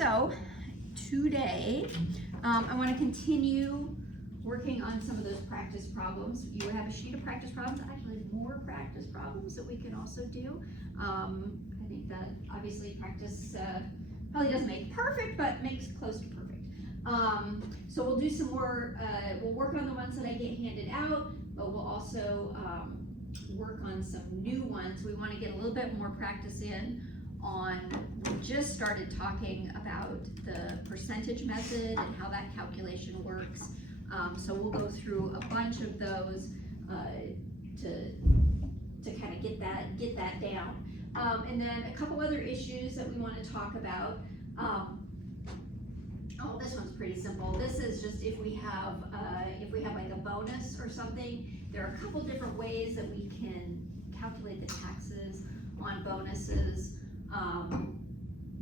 So today, I want to continue working on some of those practice problems. You have a sheet of practice problems, actually more practice problems that we can also do. I think that obviously practice probably doesn't make perfect, but makes close to perfect. So we'll do some more, we'll work on the ones that I get handed out, but we'll also work on some new ones. We want to get a little bit more practice in on, we just started talking about the percentage method and how that calculation works. So we'll go through a bunch of those to kind of get that down. And then a couple other issues that we want to talk about. Oh, this one's pretty simple. This is just if we have like a bonus or something, there are a couple different ways that we can calculate the taxes on bonuses.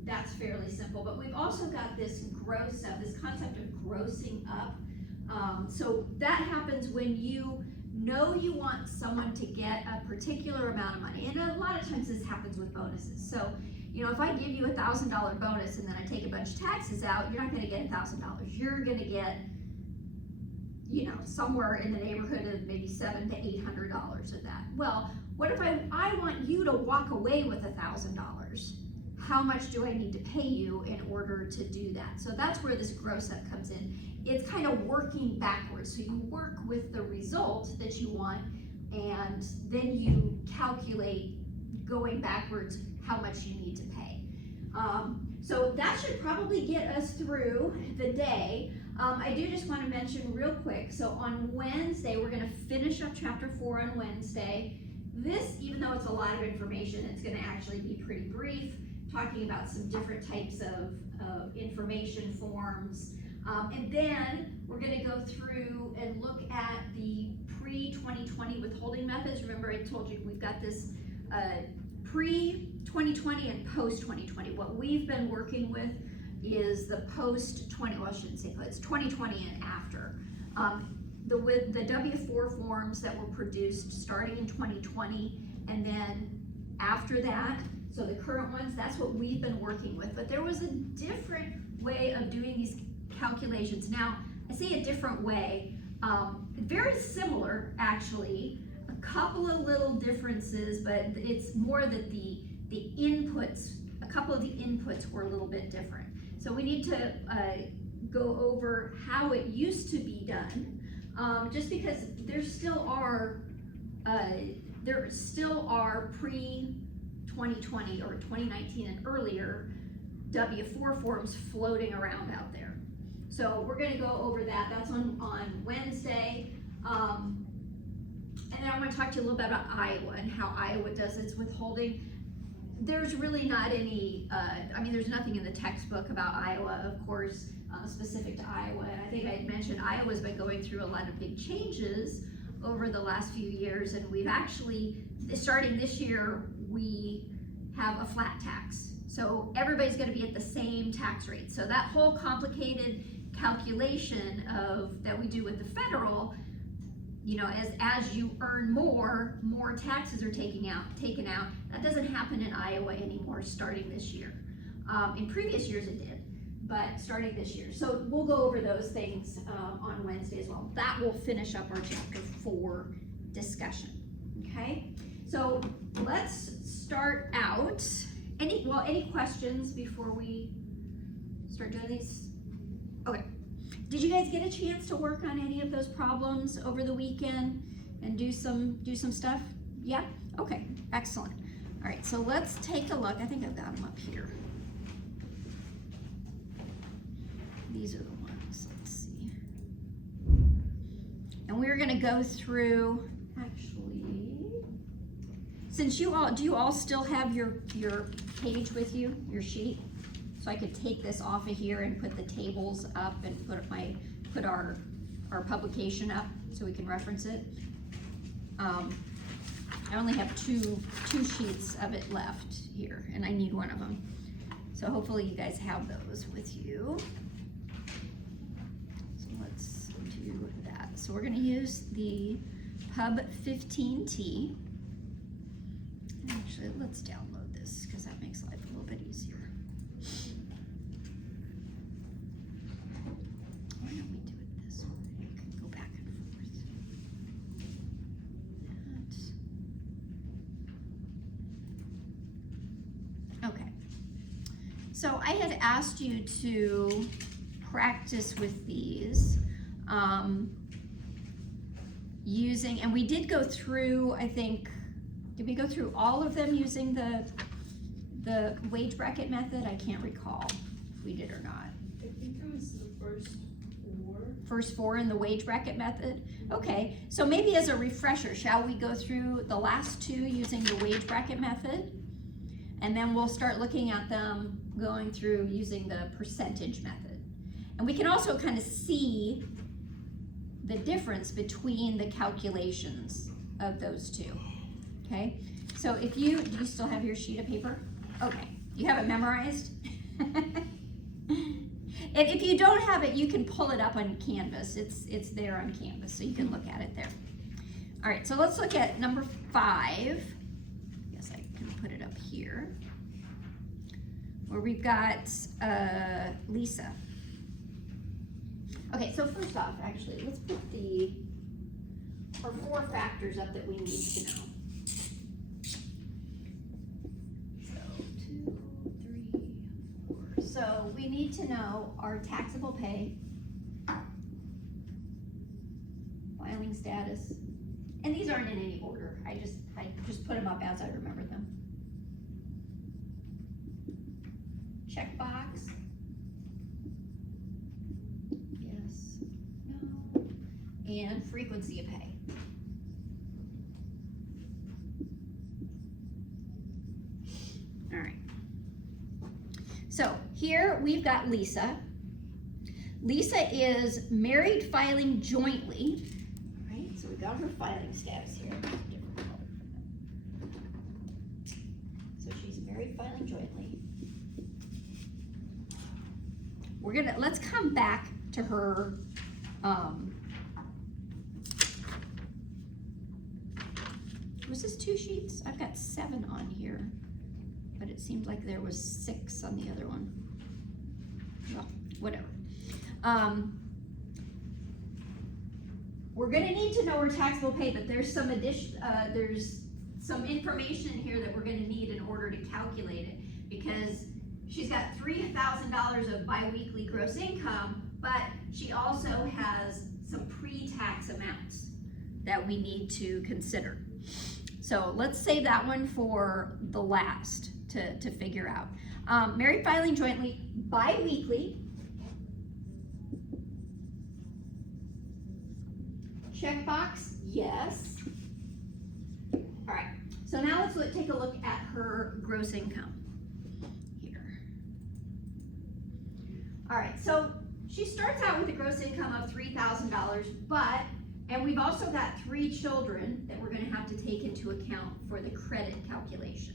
That's fairly simple, but we've also got this gross up, this concept of grossing up. So that happens when you know you want someone to get a particular amount of money, and a lot of times this happens with bonuses. So, you know, if I give you a $1,000 bonus and then I take a bunch of taxes out, you're not going to get $1,000. You're going to get, you know, somewhere in the neighborhood of maybe $700 to $800 of that. Well, what if I want you to walk away with $1,000? How much do I need to pay you in order to do that? So that's where this gross up comes in. It's kind of working backwards. So you work with the result that you want, and then you calculate going backwards how much you need to pay. So that should probably get us through the day. I do just want to mention real quick, so on Wednesday, we're going to finish up chapter 4 on Wednesday. This, even though it's a lot of information, it's going to actually be pretty brief, talking about some different types of information forms. And then we're going to go through and look at the pre-2020 withholding methods. Remember, I told you we've got this pre-2020 and post-2020. What we've been working with is the post-20, well, I shouldn't say post, 2020 and after. With the W-4 forms that were produced starting in 2020, and then after that, so the current ones, that's what we've been working with. But there was a different way of doing these calculations. Now, I say a different way, very similar actually, a couple of little differences, but it's more that the inputs, a couple of the inputs were a little bit different. So we need to go over how it used to be done, just because there still are pre-2020 or 2019 and earlier W-4 forms floating around out there. So we're going to go over that. That's on Wednesday. And then I want to talk to you a little bit about Iowa and how Iowa does its withholding. There's really not any, I mean, there's nothing in the textbook about Iowa, of course, specific to Iowa. And I think I had mentioned Iowa's been going through a lot of big changes over the last few years. And we've actually, starting this year, we have a flat tax. So everybody's going to be at the same tax rate. So that whole complicated calculation that we do with the federal, you know, as you earn more taxes are taken out. That doesn't happen in Iowa anymore starting this year. In previous years it did, but starting this year. So we'll go over those things on Wednesday as well. That will finish up our chapter 4 discussion. Okay, so let's start out. Any questions before we start doing these? Okay. Did you guys get a chance to work on any of those problems over the weekend and do some stuff? Yeah? Okay, excellent. All right, so let's take a look. I think I've got them up here. These are the ones, let's see. And we're gonna go through, actually, since do you all still have your page with you, your sheet? So I could take this off of here and put the tables up and put our publication up so we can reference it. I only have two sheets of it left here, and I need one of them. So hopefully you guys have those with you. So let's do that. So we're going to use the Pub 15T. Actually, let's download this because that makes life a little bit easier. So I had asked you to practice with these using, and we did go through, I think, did we go through all of them using the wage bracket method? I can't recall if we did or not. I think it was the first 4. First 4 in the wage bracket method? Okay, so maybe as a refresher, shall we go through the last 2 using the wage bracket method? And then we'll start looking at them going through using the percentage method. And we can also kind of see the difference between the calculations of those 2. Okay, so if do you still have your sheet of paper? Okay, you have it memorized? And if you don't have it, you can pull it up on Canvas. It's there on Canvas, so you can look at it there. All right, so let's look at number 5. Yes, I can put it up here, where we've got Lisa. Okay, so first off, actually, let's put our 4 factors up that we need to know. So we need to know our taxable pay, filing status, and these aren't in any order. I just put them up as I remember them. Checkbox. Yes, no, and frequency of pay. All right. So here we've got Lisa. Lisa is married filing jointly, right? So we got her filing status here. So she's married filing jointly. Let's come back to her, was this 2 sheets? I've got 7 on here. But it seemed like there was 6 on the other one. Well, whatever. We're gonna need to know her taxable pay, but there's some there's some information here that we're gonna need in order to calculate it, because she's got $3,000 of biweekly gross income, but she also has some pre-tax amounts that we need to consider. So let's save that one for the last to figure out. Married filing jointly, bi-weekly. Checkbox, yes. All right, so now let's take a look at her gross income here. All right, so she starts out with a gross income of $3,000, and we've also got 3 children that we're gonna have to take into account for the credit calculation.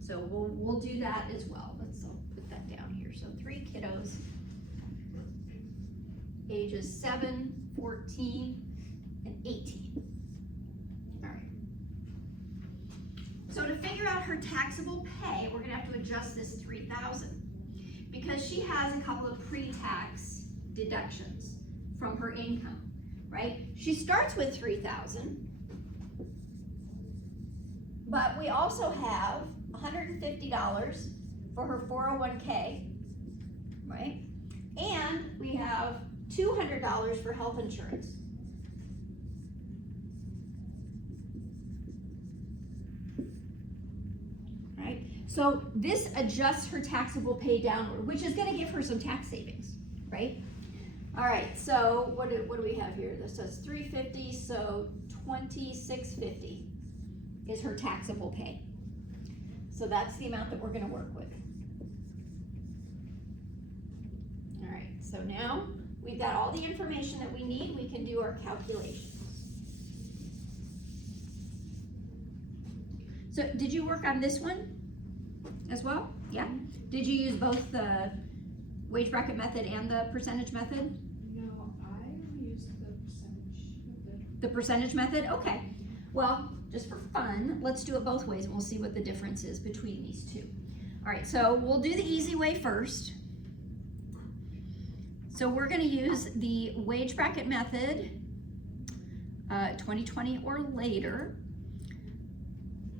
So we'll do that as well. I'll put that down here. So 3 kiddos, ages 7, 14, and 18. All right. So to figure out her taxable pay, we're gonna have to adjust this 3,000 because she has a couple of pre-tax deductions from her income, right? She starts with 3,000, but we also have $150 for her 401k, right? And we have $200 for health insurance. Right? So this adjusts her taxable pay downward, which is gonna give her some tax savings, right? All right, so what do we have here? This says $350, so $2,650 is her taxable pay. So that's the amount that we're gonna work with. All right, so now we've got all the information that we need. We can do our calculations. So did you work on this one as well? Yeah? Did you use both the wage bracket method and the percentage method? No, I used the percentage method. The percentage method? Okay. Well, just for fun, let's do it both ways and we'll see what the difference is between these two. All right, so we'll do the easy way first. So we're gonna use the wage bracket method, 2020 or later.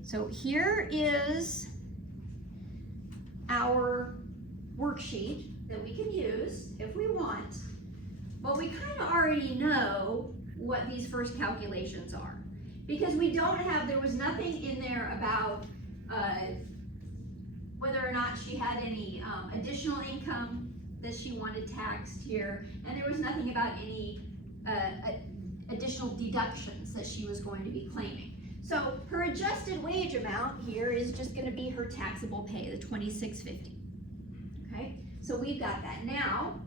So here is our worksheet that we can use if we want, but we kind of already know what these first calculations are. Because there was nothing in there about whether or not she had any additional income that she wanted taxed here, and there was nothing about any additional deductions that she was going to be claiming. So her adjusted wage amount here is just gonna be her taxable pay, the $26.50. Okay, so we've got that. Now,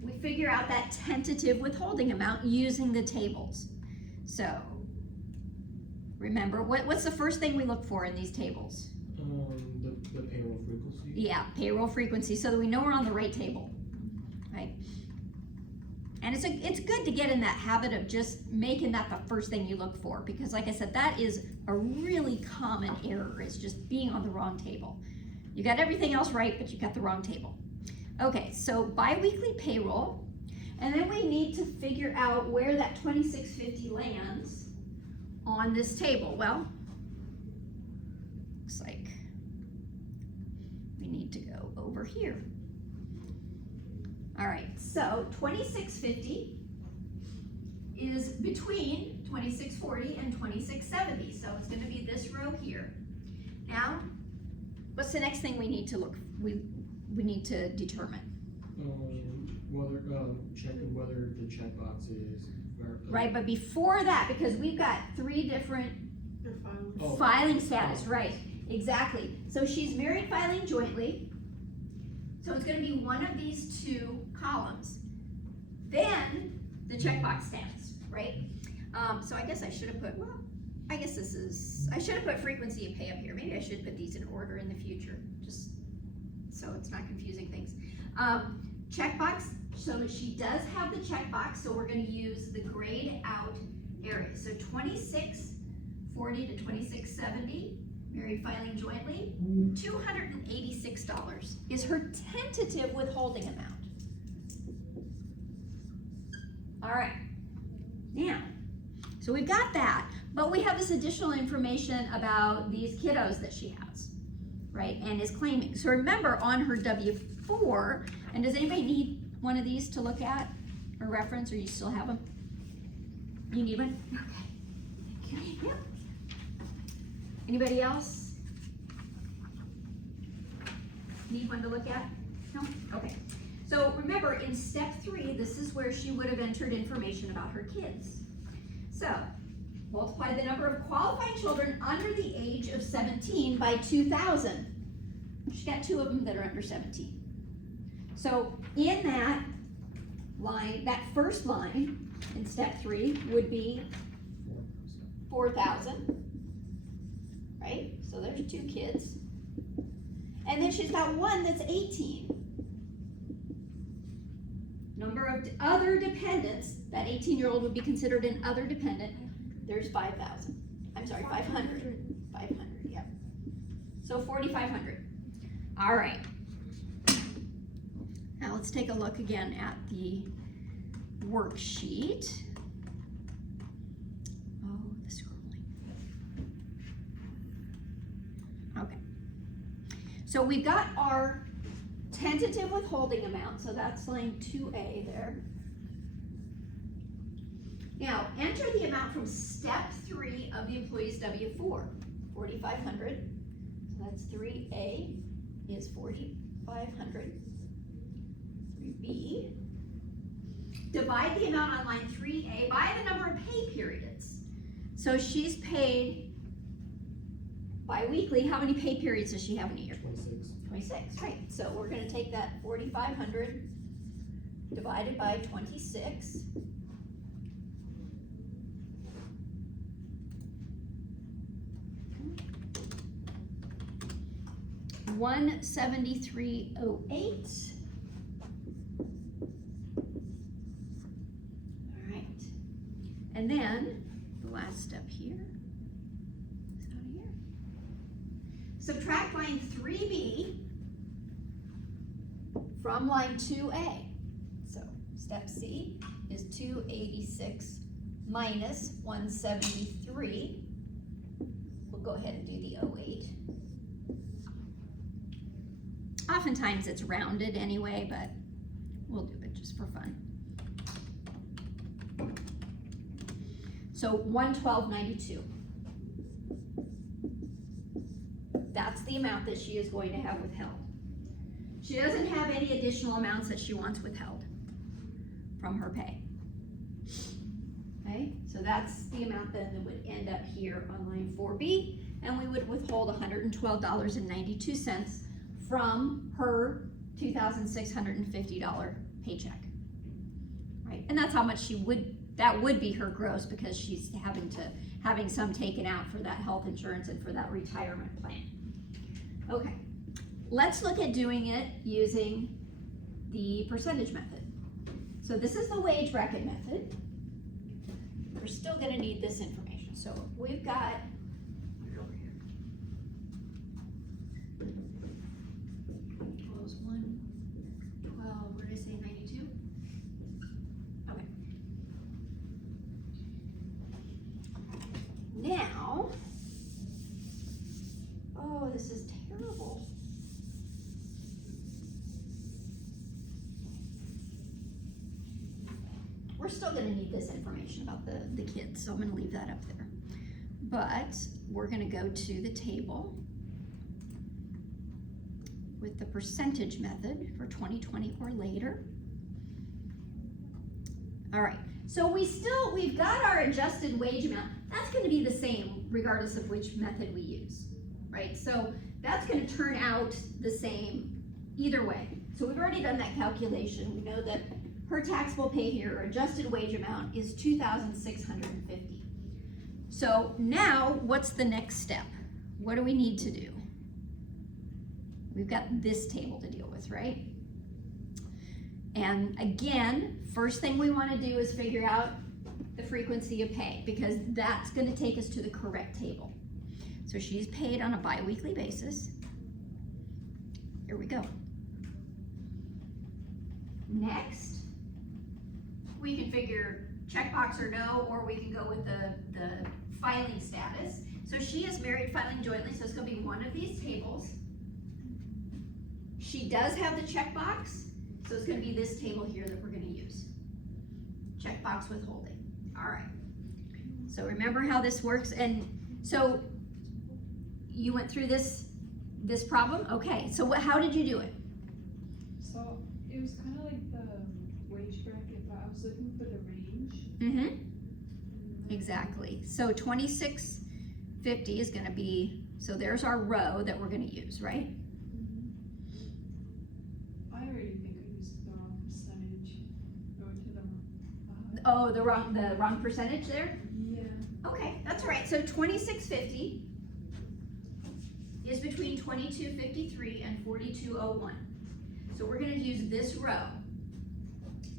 we figure out that tentative withholding amount using the tables. So, remember, what's the first thing we look for in these tables? The payroll frequency. Yeah, payroll frequency, so that we know we're on the right table, right? And it's good to get in that habit of just making that the first thing you look for, because like I said, that is a really common error, is just being on the wrong table. You got everything else right, but you got the wrong table. Okay, so biweekly payroll, and then we need to figure out where that $26.50 lands on this table. Well, looks like we need to go over here. All right, so $26.50 is between $26.40 and $26.70, so it's gonna be this row here. Now, what's the next thing we need to we need to determine? Whether checking whether the checkbox is Right, but before that, because we've got three different Oh. filing status, right, exactly. So she's married filing jointly, so it's gonna be one of these two columns. Then the checkbox status, right? So I guess I should have put, well, I guess I should have put frequency of pay up here. Maybe I should put these in order in the future, just so it's not confusing things. Checkbox, so she does have the checkbox, so we're gonna use the grayed out area. So $26.40 to $26.70, married filing jointly, $286 is her tentative withholding amount. All right, now, so we've got that, but we have this additional information about these kiddos that she has, right, and is claiming. So remember, on her W-4, and does anybody need one of these to look at or reference, or you still have them? You need one? Okay. Yep. Anybody else need one to look at? No? Okay. So remember, in step 3, this is where she would have entered information about her kids. So, multiply the number of qualifying children under the age of 17 by 2,000. She's got 2 of them that are under 17. So, in that line, that first line in step 3 would be 4,000, right? So there's 2 kids. And then she's got 1 that's 18. Number of other dependents, that 18-year-old would be considered an other dependent. There's 5,000. I'm sorry, 500. 500, yeah. So 4,500. All right. Now let's take a look again at the worksheet. Oh, the scrolling. Okay. So we've got our tentative withholding amount, so that's line 2A there. Now, enter the amount from step 3 of the employee's W-4, 4,500. So that's 3A is 4,500. 3B. Divide the amount on line 3A by the number of pay periods. So she's paid bi-weekly. How many pay periods does she have in a year? 26. 26, right. So we're gonna take that 4,500 divided by 26. $173.08. All right. And then the last step here is out of here. Subtract line 3B from line 2A. So step C is 286 minus 173. We'll go ahead and do the 08. Oftentimes it's rounded anyway, but we'll do it just for fun. So 112.92. That's the amount that she is going to have withheld. She doesn't have any additional amounts that she wants withheld from her pay. Okay, so that's the amount then that would end up here on line 4B, and we would withhold $112.92 from her $2,650 paycheck. Right, and that's how much that would be her gross, because she's having some taken out for that health insurance and for that retirement plan. Okay, let's look at doing it using the percentage method. So this is the wage bracket method. We're still gonna need this information. So we've got, close 112, where did I say 92? Okay. Now, oh, this is terrible. We're still gonna need this information about the kids, so I'm gonna leave that up there. But we're gonna go to the table with the percentage method for 2020 or later. All right, so we've got our adjusted wage amount. That's gonna be the same regardless of which method we use, right? So that's gonna turn out the same either way. So we've already done that calculation. We know that her taxable pay here, or adjusted wage amount, is $2,650. So now, what's the next step? What do we need to do? We've got this table to deal with, right? And again, first thing we want to do is figure out the frequency of pay, because that's going to take us to the correct table. So she's paid on a bi-weekly basis. Here we go. Next, we can figure checkbox or no, or we can go with the filing status. So she is married filing jointly, so it's going to be one of these tables. She does have the checkbox, so it's going to be this table here that we're going to use. Checkbox withholding. All right. So remember how this works. And so you went through this problem? Okay. So how did you do it? So it was kind of like the wage bracket, but I was looking for the range. Mm-hmm. Exactly. So 2650 is going to be, so there's our row that we're going to use, right? I already think I used the wrong percentage. Going to the Oh, the wrong percentage there? yeah. Okay, that's all right. So 2650 is between 2253 and 4201. So we're going to use this row.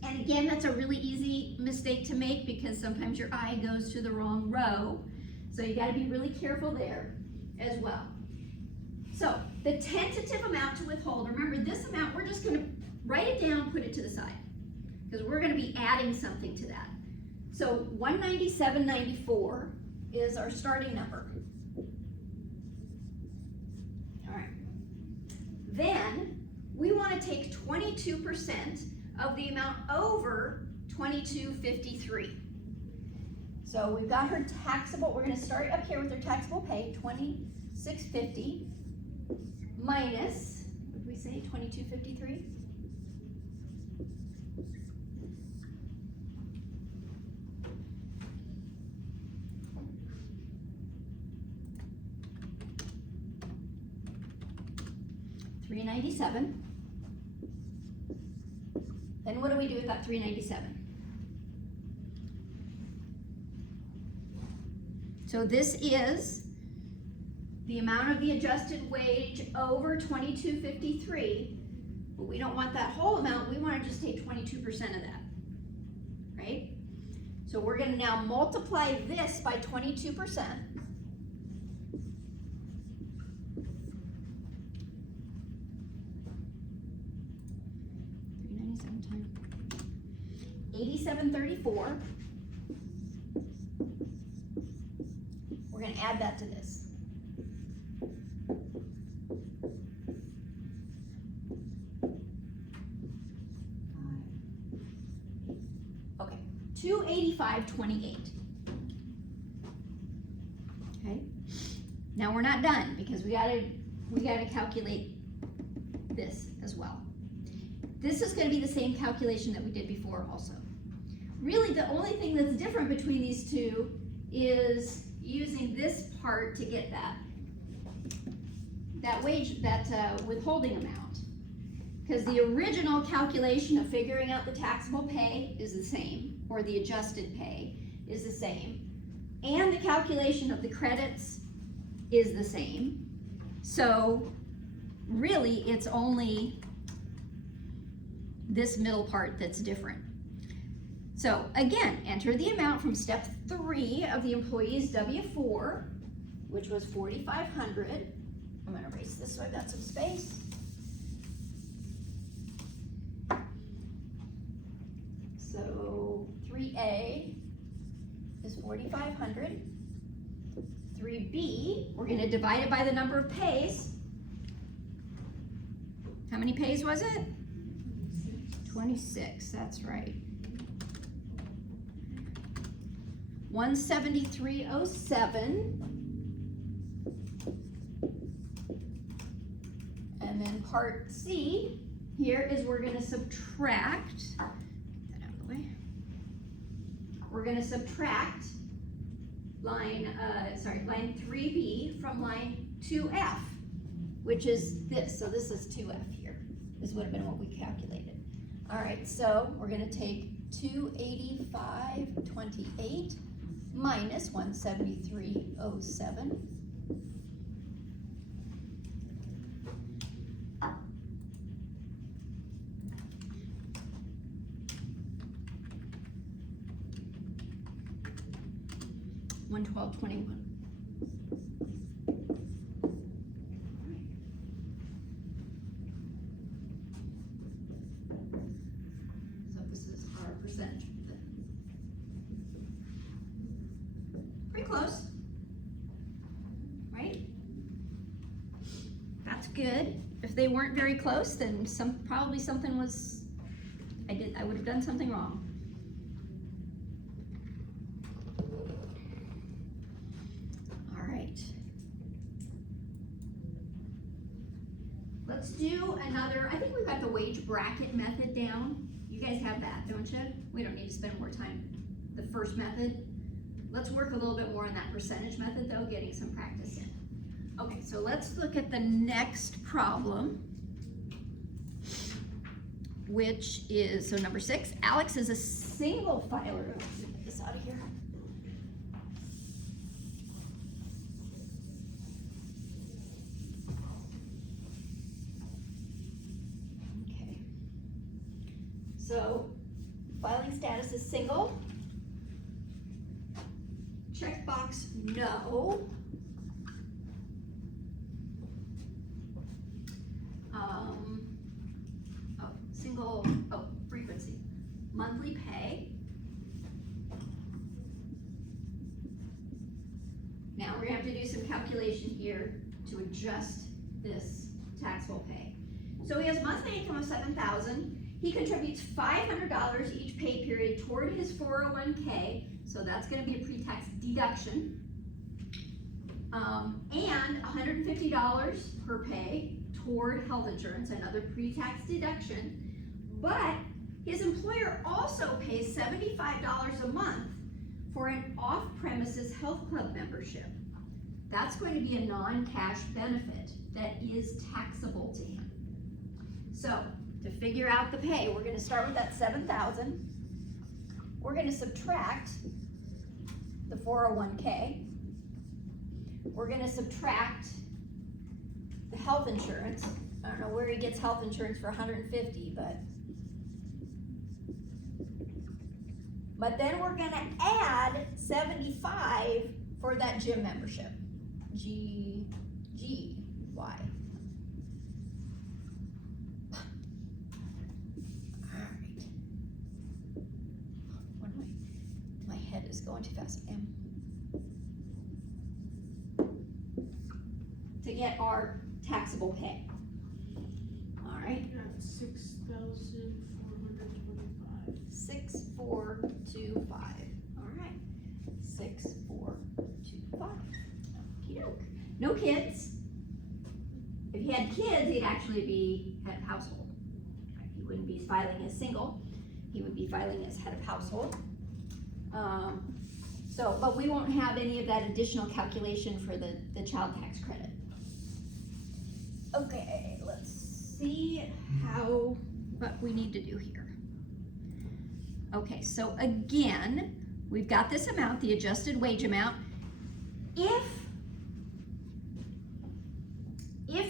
And again, that's a really easy mistake to make, because sometimes your eye goes to the wrong row. So you got to be really careful there as well. So the tentative amount to withhold, remember this amount, we're just going to write it down, put it to the side, because we're going to be adding something to that. So 197.94 is our starting number. All right. Then we want to take 22% of the amount over 2253. So we've got her taxable, we're going to start up here with her taxable pay, 2650 minus, what did we say, 2253? $397. Then what do we do with that $397? So this is the amount of the adjusted wage over 2253, but we don't want that whole amount. We want to just take 22% of that, right? So we're going to now multiply this by 22%. 8734. We're going to add that to this. $285.28. Okay, now we're not done because we gotta calculate this as well. This is gonna be the same calculation that we did before also. Really, the only thing that's different between these two is using this part to get that withholding amount. Because the original calculation of figuring out the taxable pay is the same, or the adjusted pay is the same, and the calculation of the credits is the same. So really, it's only this middle part that's different. So again, enter the amount from step 3 of the employee's W-4, which was $4,500. I'm gonna erase this so I've got some space. So 3A is 4,500. 3B, we're gonna divide it by the number of pays. How many pays was it? 26, that's right. 173.07. And then part C here is we're gonna subtract, get that out of the way. We're gonna subtract line 3B from line 2F, which is this. So this is 2F here. This would have been what we calculated. All right, so we're gonna take 285.28 minus 173.07. $112.21. So this is our percentage. Pretty close, right? That's good. If they weren't very close, then probably something was, I would have done something wrong. Let's do another, I think we've got the wage bracket method down. You guys have that, don't you? We don't need to spend more time. The first method. Let's work a little bit more on that percentage method though, getting some practice in. Okay, so let's look at the next problem, which is, so number 6, Alex is a single filer. Let me get this out of here. So, filing status is single. Checkbox no. Frequency. Monthly pay. Now we're gonna have to do some calculation here to adjust this taxable pay. So he has monthly income of $7,000. He contributes $500 each pay period toward his 401k, so that's going to be a pre-tax deduction, and $150 per pay toward health insurance, another pre-tax deduction. But his employer also pays $75 a month for an off-premises health club membership. That's going to be a non-cash benefit that is taxable to him. So, to figure out the pay, we're going to start with that $7,000. We're going to subtract the 401k. We're going to subtract the health insurance. I don't know where he gets health insurance for $150, but then we're going to add $75 for that gym membership. G-Y. Is going too fast. To get our taxable pay. All right. Got 6,425. 64225. 425. All right, 6425. Okey-doke. No kids. If he had kids, he'd actually be head of household. Right? He wouldn't be filing as single. He would be filing as head of household. But we won't have any of that additional calculation for the child tax credit. Okay, let's see what we need to do here. Okay, so again, we've got this amount, the adjusted wage amount. If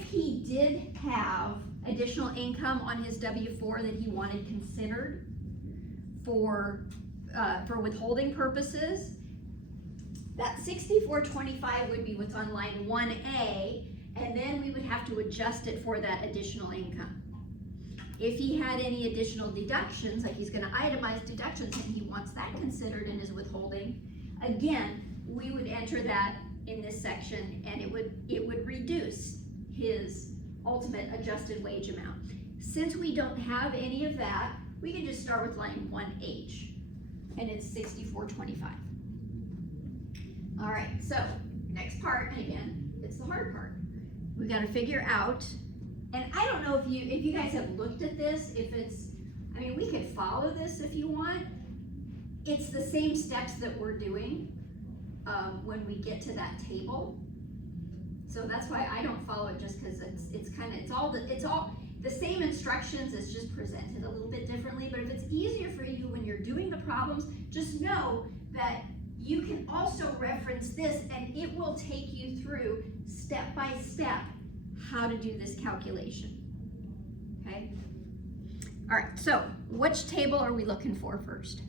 he did have additional income on his W-4 that he wanted considered for withholding purposes, that 6425 would be what's on line 1A, and then we would have to adjust it for that additional income. If he had any additional deductions, like he's gonna itemize deductions and he wants that considered in his withholding, again, we would enter that in this section and it would reduce his ultimate adjusted wage amount. Since we don't have any of that, we can just start with line 1H, and it's 6425. All right, so next part, and again, it's the hard part. We got to figure out, and I don't know if you guys have looked at this, we could follow this if you want. It's the same steps that we're doing when we get to that table. So that's why I don't follow it, just because it's all the same instructions, it's just presented a little bit differently. But if it's easier for you when you're doing the problems, just know that you can also reference this and it will take you through step by step how to do this calculation. Okay? All right, so which table are we looking for first?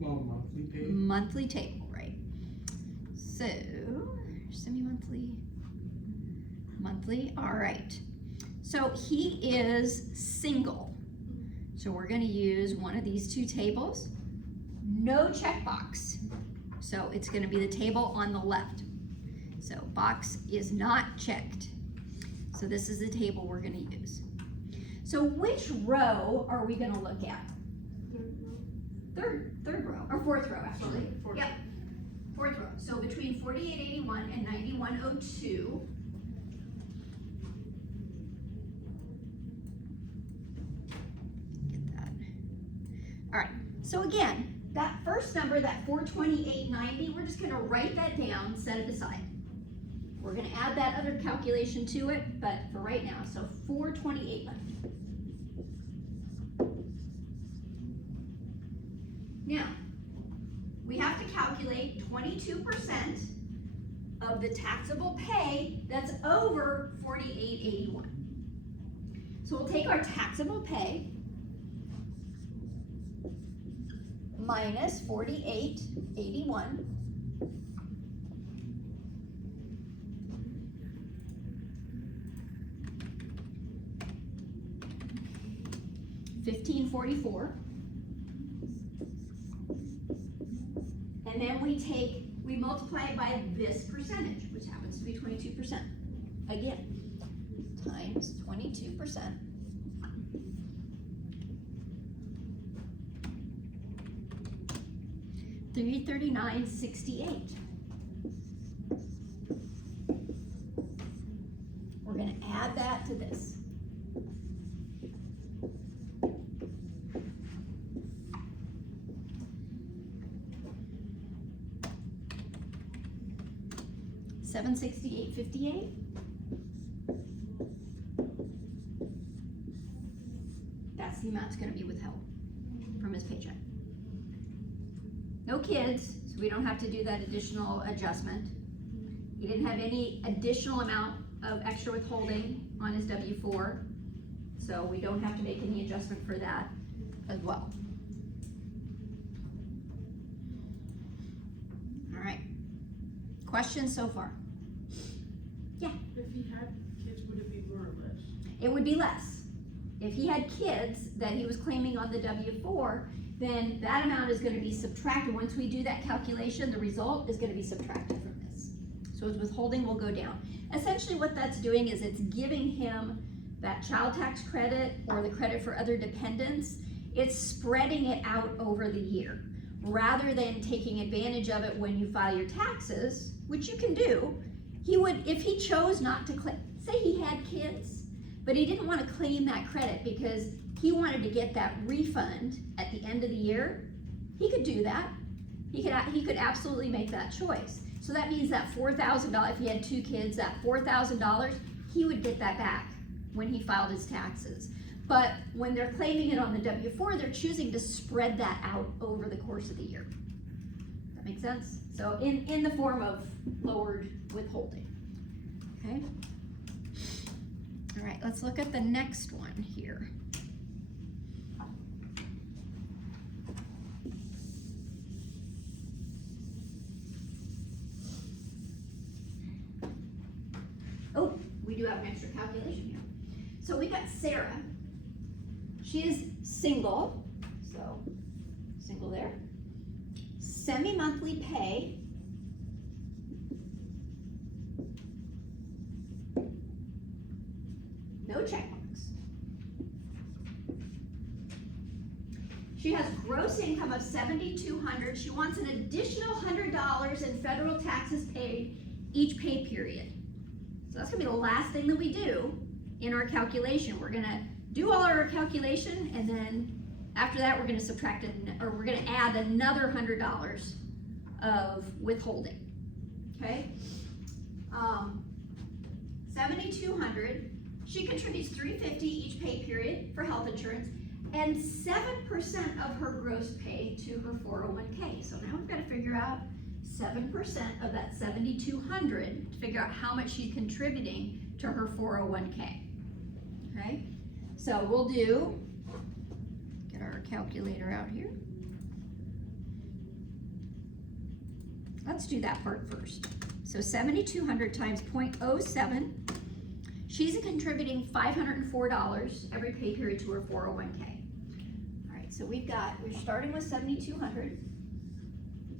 Well, monthly pay. Monthly table, right? So, semi-monthly, monthly, all right. So he is single. So we're gonna use one of these two tables. No checkbox. So it's gonna be the table on the left. So box is not checked. So this is the table we're gonna use. So which row are we gonna look at? Third row, or fourth row actually. Fourth. Yep, fourth row. So between 4881 and 9102. Get that. All right, so again, that first number, that 428.90, we're just gonna write that down, set it aside. We're gonna add that other calculation to it, but for right now, so 428.90. Now, we have to calculate 22% of the taxable pay that's over 4881. So we'll take our taxable pay minus 4881. $1,544. And then we multiply it by this percentage, which happens to be 22%. Again, times 22%. $339.68. We're going to add that to this. $768.58. That's the amount that's going to be withheld from his paycheck. No kids, so we don't have to do that additional adjustment. He didn't have any additional amount of extra withholding on his W-4, so we don't have to make any adjustment for that as well. All right. Questions so far? Yeah. If he had kids, would it be more or less? It would be less. If he had kids that he was claiming on the W-4, then that amount is going to be subtracted. Once we do that calculation, the result is going to be subtracted from this. So his withholding will go down. Essentially what that's doing is it's giving him that child tax credit or the credit for other dependents. It's spreading it out over the year, rather than taking advantage of it when you file your taxes, which you can do. He would, if he chose not to claim, say he had kids, but he didn't want to claim that credit because he wanted to get that refund at the end of the year, he could do that. He could absolutely make that choice. So that means that $4,000, if he had 2 kids, that $4,000, he would get that back when he filed his taxes. But when they're claiming it on the W-4, they're choosing to spread that out over the course of the year. That make sense? So in the form of lowered withholding, okay? All right, let's look at the next one here. Oh, we do have an extra calculation here. So we got Sarah. She is single, so single there. Semi-monthly pay. No checkbox. She has gross income of $7,200. She wants an additional $100 in federal taxes paid each pay period. So that's gonna be the last thing that we do in our calculation. We're gonna do all our calculation, and then after that, we're gonna subtract it, or we're gonna add another $100 of withholding. Okay? 7,200. She contributes $350 each pay period for health insurance, and 7% of her gross pay to her 401k. So now we've got to figure out 7% of that 7,200 to figure out how much she's contributing to her 401k. Okay? So we'll get our calculator out here. Let's do that part first. So 7,200 times 0.07, she's contributing $504 every pay period to her 401k. All right, so we're starting with 7,200.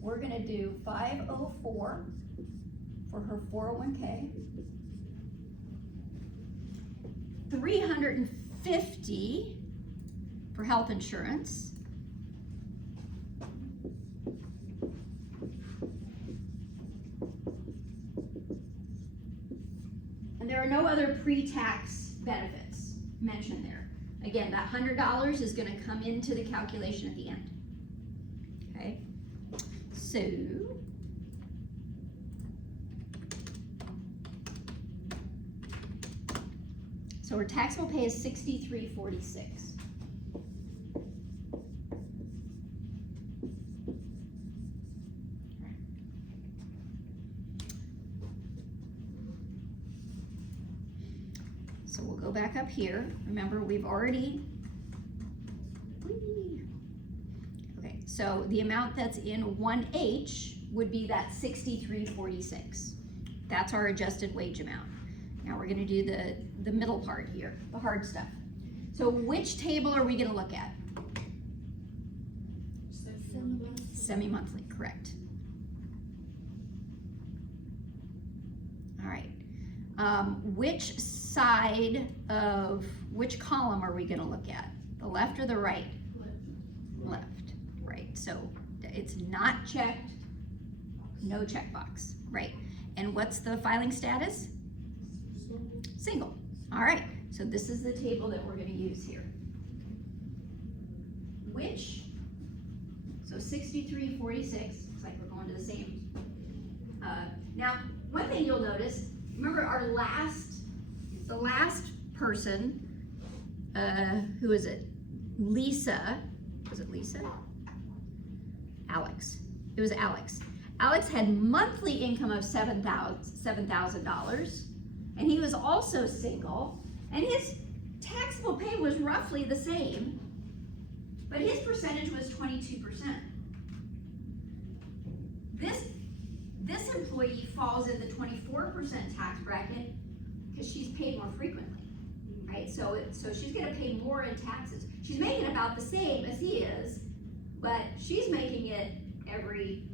We're gonna do 504 for her 401k. 350 for health insurance. And there are no other pre-tax benefits mentioned there. Again, that $100 is gonna come into the calculation at the end. Okay, so her taxable pay is $63.46. So we'll go back up here. Remember, we've already, okay, so the amount that's in 1H would be that $63.46. That's our adjusted wage amount. Now we're gonna do the middle part here, the hard stuff. So which table are we gonna look at? Semi-monthly, correct. All right. Which side of, which column are we gonna look at? The left or the right? Left, right. So it's not checked, no checkbox, right. And what's the filing status? Single. All right, so this is the table that we're gonna use here. So 63.46, looks like we're going to the same. Now, one thing you'll notice, remember the last person, who is it? Lisa, was it Lisa? Alex, it was Alex. Alex had monthly income of $7,000, and he was also single, and his taxable pay was roughly the same, but his percentage was 22%. This employee falls in the 24% tax bracket because she's paid more frequently, right? So she's gonna pay more in taxes. She's making about the same as he is, but she's making it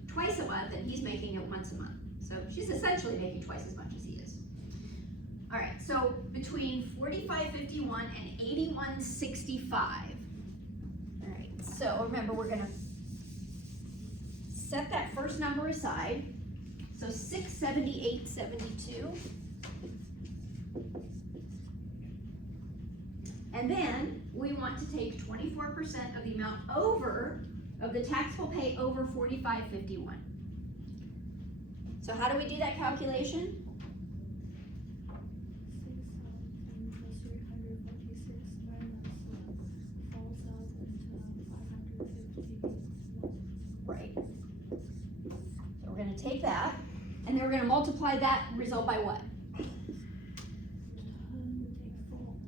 twice a month, and he's making it once a month. So she's essentially making twice as much as he is. All right, so between 45.51 and 81.65. All right, so remember, we're gonna set that first number aside. So 678.72. And then we want to take 24% of the amount of the taxable pay over 45.51. So how do we do that calculation? 6,000 plus 346 minus 4,550. Right. So we're gonna take that, and then we're gonna multiply that result by what?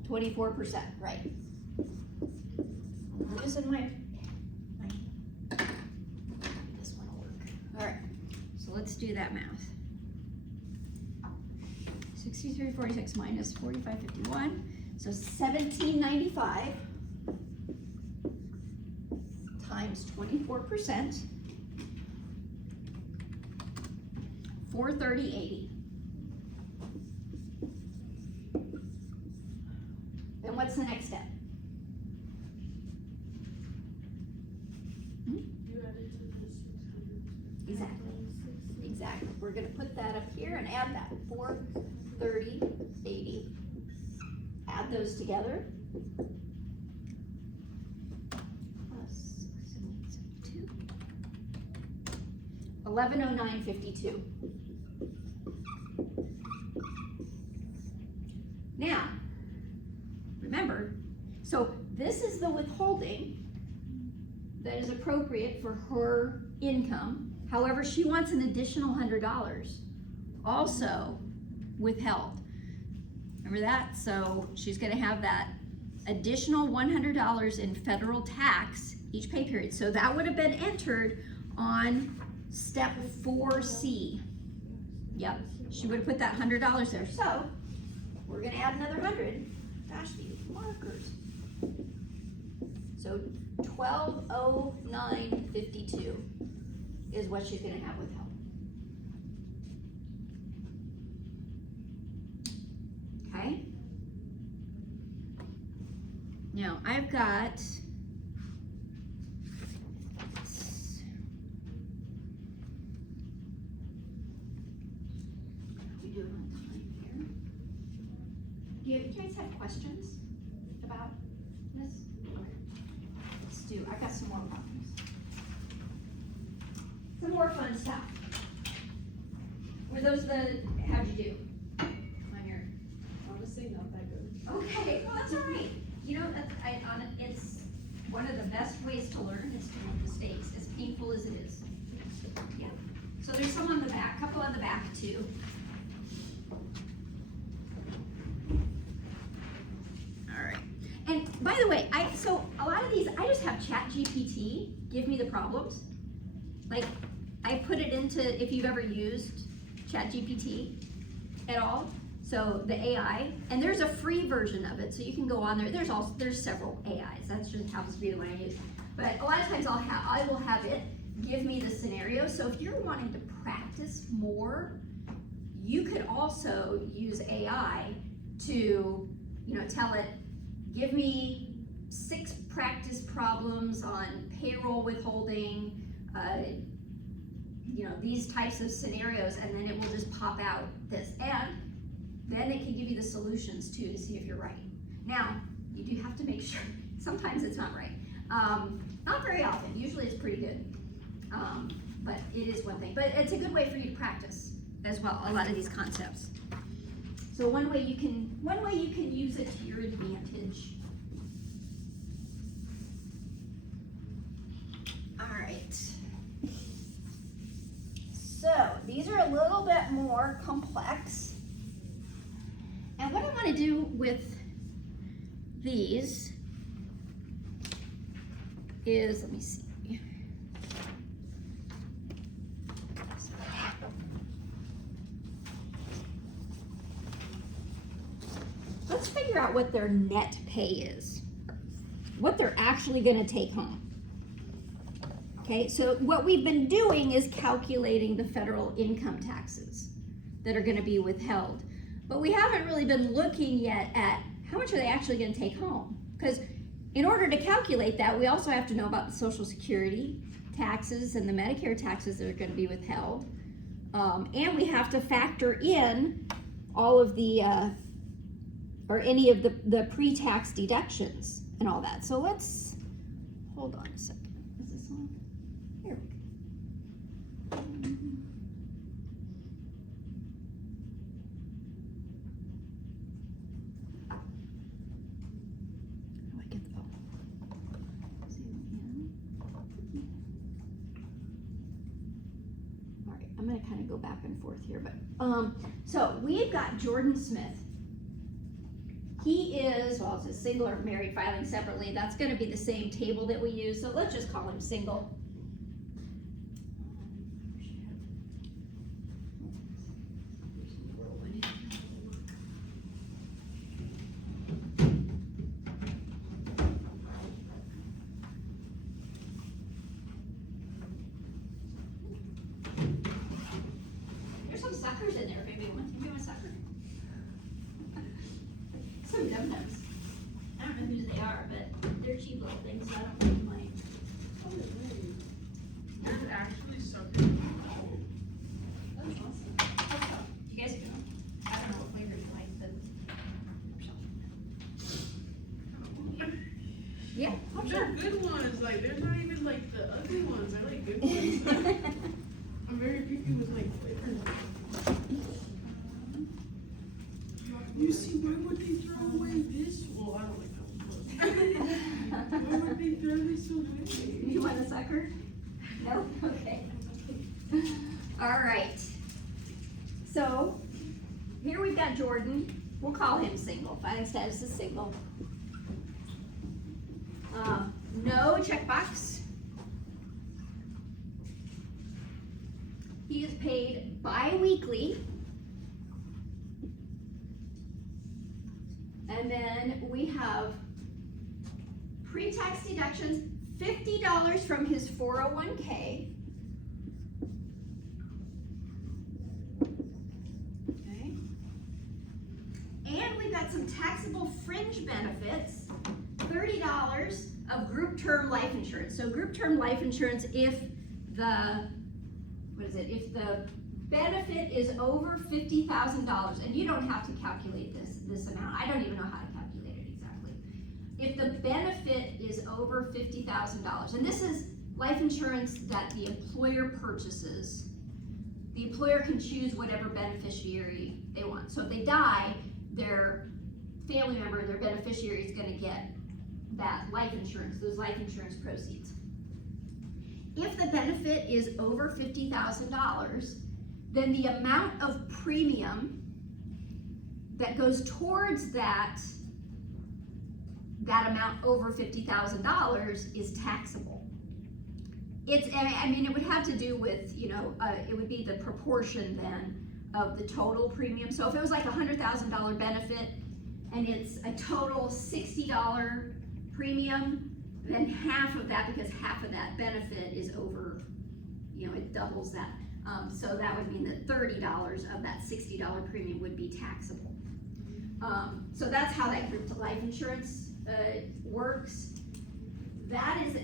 24%, right. I'm losing my, this one will work. All right, so let's do that math. 63.46 minus 45.51, so 17.95 times 24%, 430.80. Then what's the next step? You added to the 600. Exactly. Exactly. We're gonna put that up here and add that, 430.80. Add those together. Plus 678.72. 1109.52. Now, remember, so this is the withholding that is appropriate for her income. However, she wants an additional $100 also withheld. Remember that? So she's gonna have that additional $100 in federal tax each pay period. So that would have been entered on step 4C. Yep, she would have put that $100 there. So we're gonna add another 100. Gosh, these markers. So 1209.52 is what she's gonna have withheld. Okay? Now I've got we doing on time here? Do you guys have questions about this? Let's do, I got some more problems. Some more fun stuff. Were those how'd you do on your? Honestly, not that good. Okay, well, that's all right. You know, it's one of the best ways to learn is to make mistakes, as painful as it is. Yeah. So there's some on the back, couple on the back too. All right. And by the way, so a lot of these, I just have ChatGPT give me the problems. Like, I put it into, if you've ever used ChatGPT at all, so the AI, and there's a free version of it, so you can go on there. There's several AIs. That's just happens to be the one I use. But a lot of times I will have it give me the scenario. So if you're wanting to practice more, you could also use AI to, tell it, give me 6 practice problems on payroll withholding, these types of scenarios, and then it will just pop out this. And then it can give you the solutions too to see if you're right. Now, you do have to make sure, sometimes it's not right. Not very often, usually it's pretty good. But it is one thing. But it's a good way for you to practice as well, a lot of these concepts. So one way you can use it to your advantage. All right. So these are a little bit more complex. And what I want to do with these is, let me see. Let's figure out what their net pay is, what they're actually going to take home. Okay, so what we've been doing is calculating the federal income taxes that are going to be withheld. But we haven't really been looking yet at how much are they actually going to take home. Because in order to calculate that, we also have to know about the Social Security taxes and the Medicare taxes that are gonna be withheld. And we have to factor in all of the, or any of the pre-tax deductions and all that. So let's, hold on a second. Is this on? Here we go. How do I get the, zoom in. All right, I'm gonna kind of go back and forth here, but, so we've got Jordan Smith. He is, well, it's a single or married filing separately. That's gonna be the same table that we use, so let's just call him single. There's some suckers in there, maybe you want a sucker? Some dum-dums. I don't know whose they are, but they're cheap little things, so I don't really mind. There's actually something. That's awesome. You guys know? I don't know what flavor you like, but. Yeah, oh, sure. They're good ones, like, they're not even like the ugly ones, they're like good ones. I'm very picky with like flavors. You see, why would they throw away this? Well, I don't like that one. But why would they throw this away? You want a sucker? No? Okay. All right. So, here we've got Jordan. We'll call him single. Filing status is single. No checkbox. He is paid bi-weekly. And then we have pre-tax deductions, $50 from his 401k. Okay. And we've got some taxable fringe benefits, $30 of group term life insurance. So group term life insurance, if the, if the benefit is over $50,000, and you don't have to calculate this amount. I don't even know how to calculate it exactly. If the benefit is over $50,000, and this is life insurance that the employer purchases, the employer can choose whatever beneficiary they want. So if they die, their family member, their beneficiary is gonna get that life insurance, those life insurance proceeds. If the benefit is over $50,000, then the amount of premium that goes towards that amount over $50,000 is taxable. I mean, it would have to do with, it would be the proportion then of the total premium. So if it was like a $100,000 benefit and it's a total $60 premium, then half of that, because half of that benefit is over, it doubles that. So that would mean that $30 of that $60 premium would be taxable. So that's how that group life insurance works. That is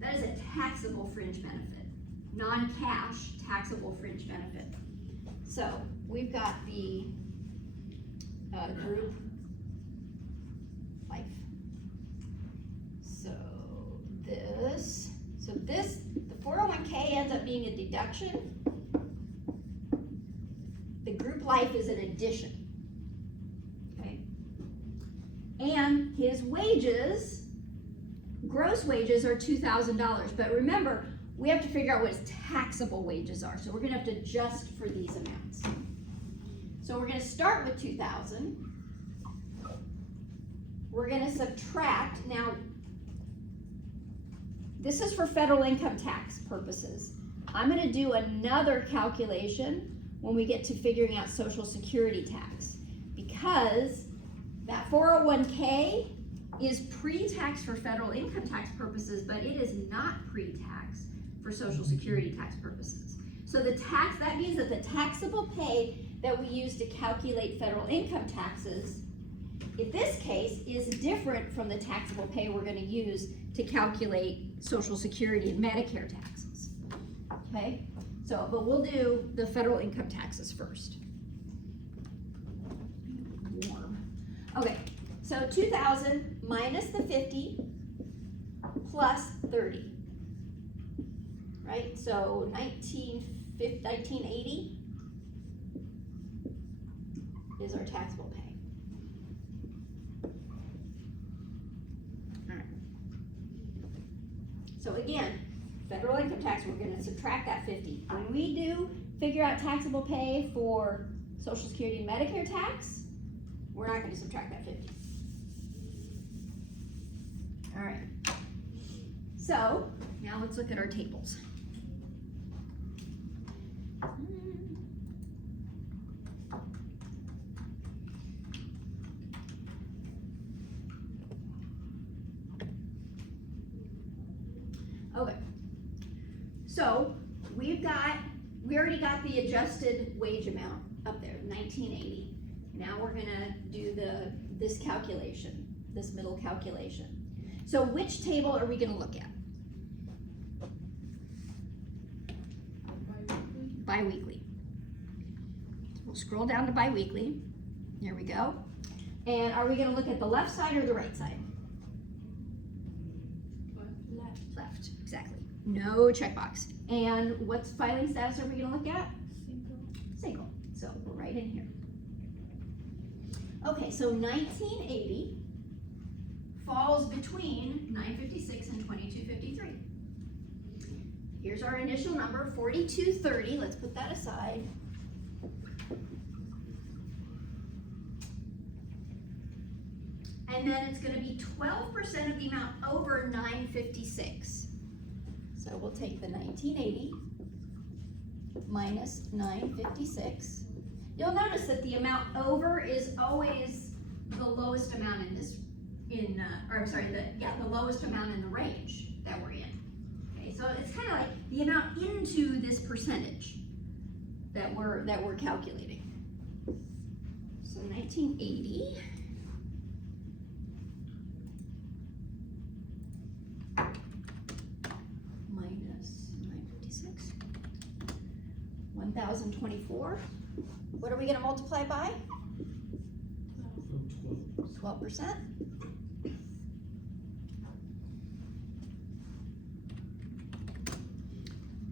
that is a taxable fringe benefit, non-cash taxable fringe benefit. So we've got the group life. So this, the 401k ends up being a deduction. The group life is an addition. Okay. And his wages, gross wages are $2,000. But remember, we have to figure out what his taxable wages are. So we're gonna have to adjust for these amounts. So we're gonna start with 2,000. We're gonna subtract, now, this is for federal income tax purposes. I'm gonna do another calculation when we get to figuring out Social Security tax, because that 401k is pre-tax for federal income tax purposes, but it is not pre-tax for Social Security tax purposes. So that means that the taxable pay that we use to calculate federal income taxes in this case, is different from the taxable pay we're gonna use to calculate Social Security and Medicare taxes. Okay, so, but we'll do the federal income taxes first. Warm. Okay, so 2,000 minus the 50 plus 30. Right, so 1980 is our taxable pay. All right. So again, federal income tax, we're gonna subtract that 50. When we do figure out taxable pay for Social Security and Medicare tax, we're not gonna subtract that 50. All right. So now let's look at our tables. Okay, so we already got the adjusted wage amount up there, 1980. Now we're gonna do this calculation, this middle calculation. So which table are we gonna look at? Biweekly. We'll scroll down to biweekly. There we go. And are we gonna look at the left side or the right side? Left. Left, exactly. No checkbox. And what's filing status are we gonna look at? Single. Single. So we're right in here. Okay, so 1980 falls between 956 and 2253. Here's our initial number, 4230. Let's put that aside. And then it's gonna be 12% of the amount over 956. So we'll take the 1980 minus 956. You'll notice that the amount over is always the lowest amount in this, the lowest amount in the range that we're in. Okay, so it's kind of like the amount into this percentage that we're calculating. So 1980 minus 956, 1,024. What are we gonna multiply by? 12%.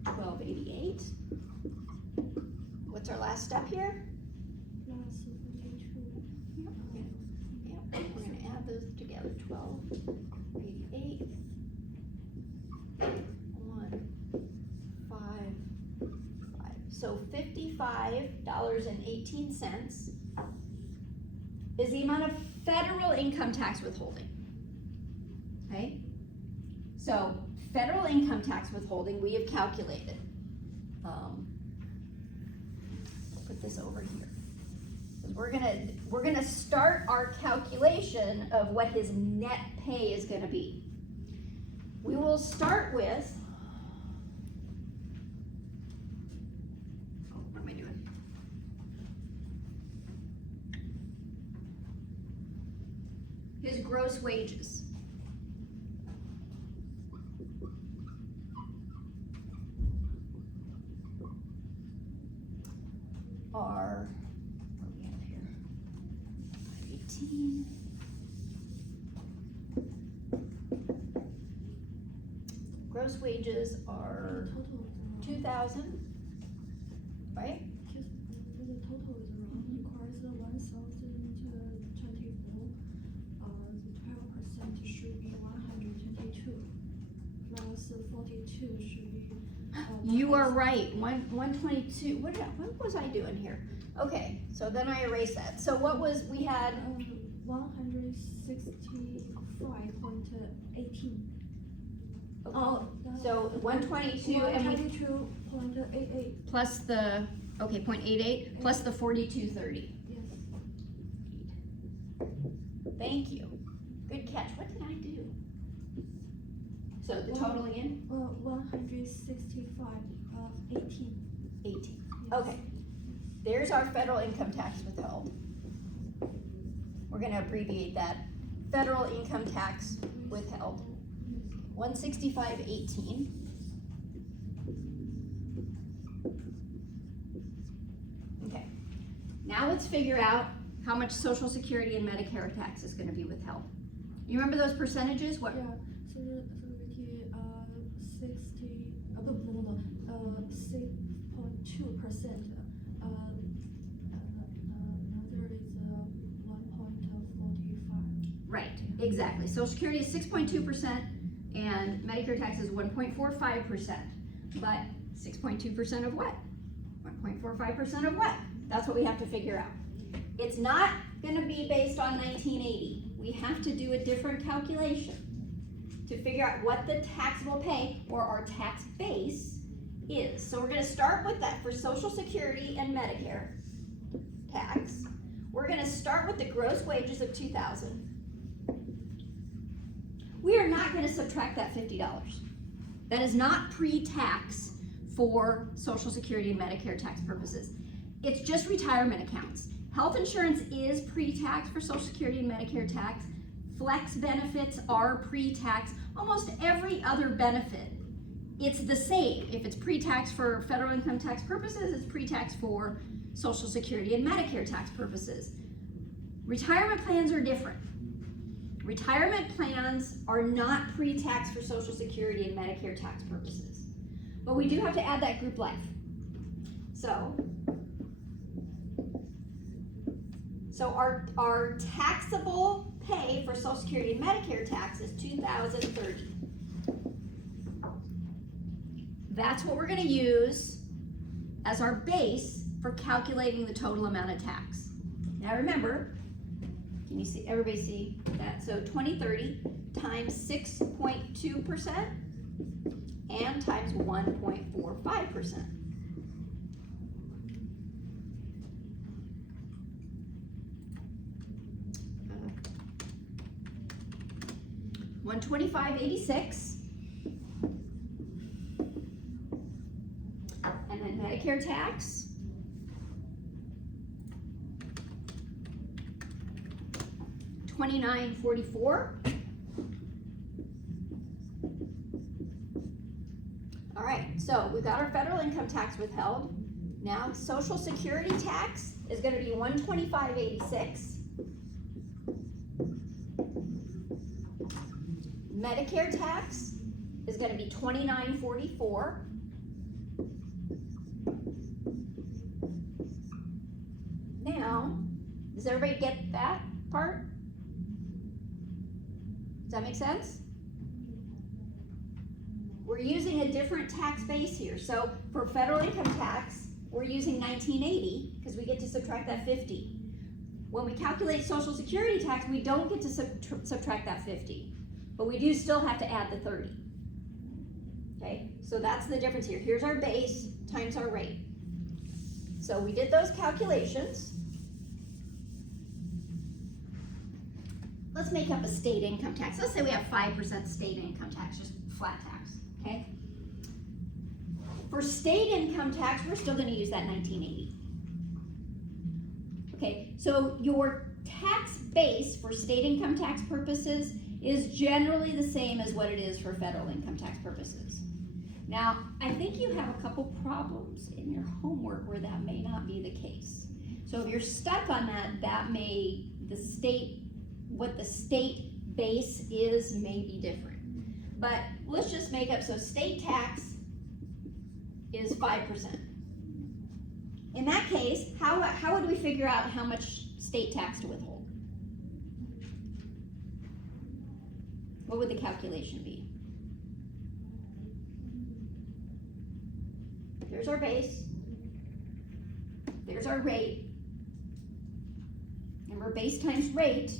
$12.88. What's our last step here? Plus 42. Yep, we're gonna add those together, 12.88. 155. So $55.18 is the amount of federal income tax withholding. Okay? So federal income tax withholding we have calculated. Put this over here. We're gonna start our calculation of what his net pay is gonna be. We will start with, what am I doing? His gross wages. Are, what do we have here? 518. Gross wages are Total is 2,000, right? Just the total is wrong. Requires the 1,024. The 12% should be 122. Plus 42 should be. You are right, 122, what was I doing here? Okay, so then I erased that. So what was, we had, 165.18. oh, so 122 and we 122.88. plus the, okay, 0.88 plus the 4230. Yes. Thank you. Good catch. What did I do? So the total again? 165.18. 18. Yes. Okay. There's our federal income tax withheld. We're gonna abbreviate that, federal income tax withheld, 165.18. Okay, now let's figure out how much Social Security and Medicare tax is gonna be withheld. You remember those percentages? What? Yeah, so the 6.2%. Another is 1.45. Right, exactly. Social Security is 6.2% and Medicare tax is 1.45%. But 6.2% of what? 1.45% of what? That's what we have to figure out. It's not gonna be based on 1980. We have to do a different calculation to figure out what the taxable pay or our tax base is. So we're gonna start with that for Social Security and Medicare tax. We're gonna start with the gross wages of 2,000. We are not gonna subtract that $50. That is not pre-tax for Social Security and Medicare tax purposes. It's just retirement accounts. Health insurance is pre-tax for Social Security and Medicare tax. Flex benefits are pre-tax. Almost every other benefit, it's the same. If it's pre-tax for federal income tax purposes, it's pre-tax for Social Security and Medicare tax purposes. Retirement plans are different. Retirement plans are not pre-tax for Social Security and Medicare tax purposes. But we do have to add that group life. So our taxable pay for Social Security and Medicare tax is $2,030. That's what we're gonna use as our base for calculating the total amount of tax. Now remember, can you see, everybody see that? So 2030 times 6.2% and times 1.45%. 125.86, and then Medicare tax, $29.44. All right, so we've got our federal income tax withheld. Now Social Security tax is going to be $125.86. Medicare tax is going to be $29.44. Now, does everybody get that part? Does that make sense? We're using a different tax base here. So for federal income tax, we're using 1980 because we get to subtract that 50. When we calculate Social Security tax, we don't get to subtract that 50. But we do still have to add the 30. Okay, so that's the difference here. Here's our base times our rate. So we did those calculations. Let's make up a state income tax. Let's say we have 5% state income tax, just flat tax, okay? For state income tax, we're still gonna use that 1980. Okay, so your tax base for state income tax purposes is generally the same as what it is for federal income tax purposes. Now, I think you have a couple problems in your homework where that may not be the case. So if you're stuck on that, what the state base is may be different. But let's just make up, so state tax is 5%. In that case, how would we figure out how much state tax to withhold? What would the calculation be? There's our base. There's our rate. Remember, base times rate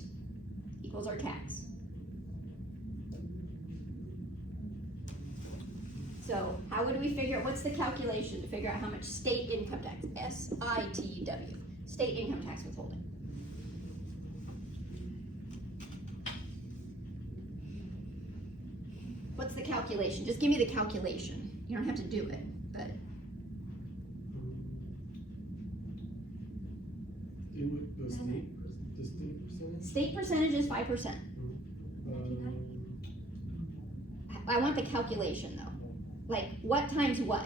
equals our tax. So how would we figure out, what's the calculation to figure out how much state income tax, S-I-T-W, state income tax withholding? What's the calculation? Just give me the calculation. You don't have to do it, but. The state percentage. percentage? State percentage is 5%. I want the calculation though. Like, what times what?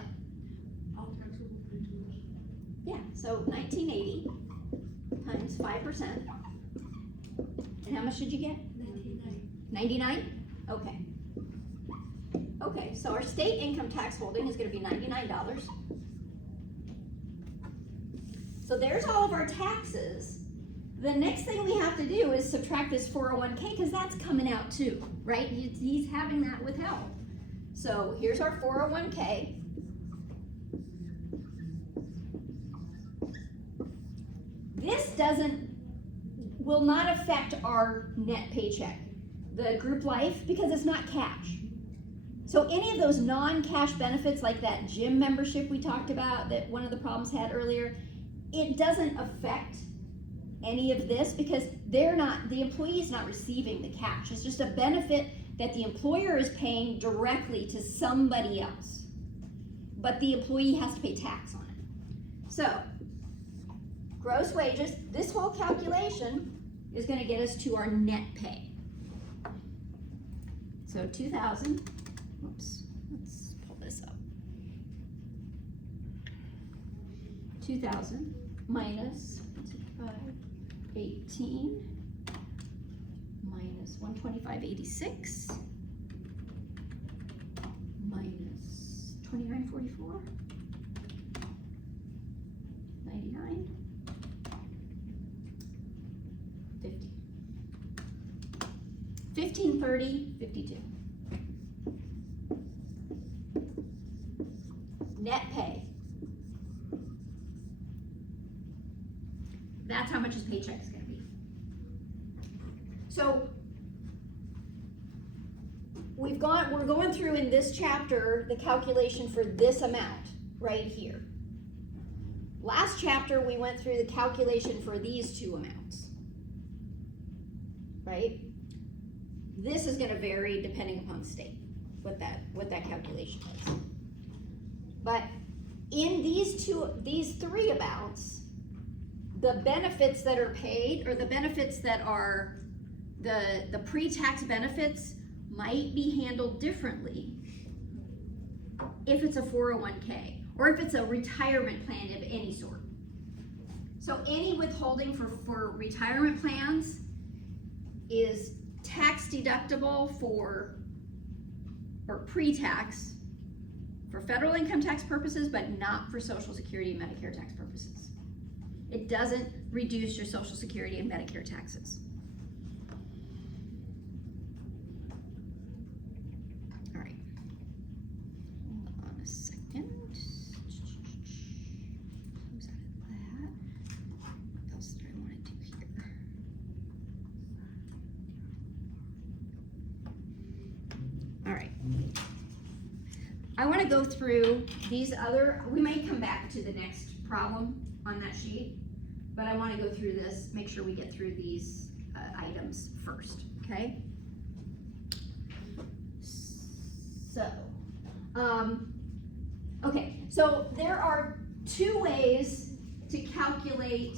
All taxable paid. Yeah, so 1980 times 5%. And how much did you get? 99. 99? Okay. Okay, so our state income tax holding is gonna be $99. So there's all of our taxes. The next thing we have to do is subtract this 401k because that's coming out too, right? He's having that withheld. So here's our 401k. This will not affect our net paycheck, the group life, because it's not cash. So any of those non-cash benefits like that gym membership we talked about that one of the problems had earlier, it doesn't affect any of this because the employee is not receiving the cash. It's just a benefit that the employer is paying directly to somebody else. But the employee has to pay tax on it. So, gross wages, this whole calculation is gonna get us to our net pay. So 2,000, oops, let's pull this up. 2,000 minus 18 minus 125.86 minus 29.44 99 50 1530 52 net pay. That's how much his paycheck is going to be. So we're going through in this chapter the calculation for this amount right here. Last chapter we went through the calculation for these two amounts, right? This is going to vary depending upon the state, what that calculation is. But in these three amounts, the benefits that are paid, or the benefits that are the pre-tax benefits, might be handled differently if it's a 401k or if it's a retirement plan of any sort. So any withholding for retirement plans is tax deductible or pre-tax for federal income tax purposes, but not for Social Security and Medicare tax purposes. It doesn't reduce your Social Security and Medicare taxes. All right. Hold on a second. Close out of that. What else did I want to do here? All right. I want to go through these we may come back to the next problem on that sheet, but I want to go through this, make sure we get through these items first, okay? So, okay, so there are two ways to calculate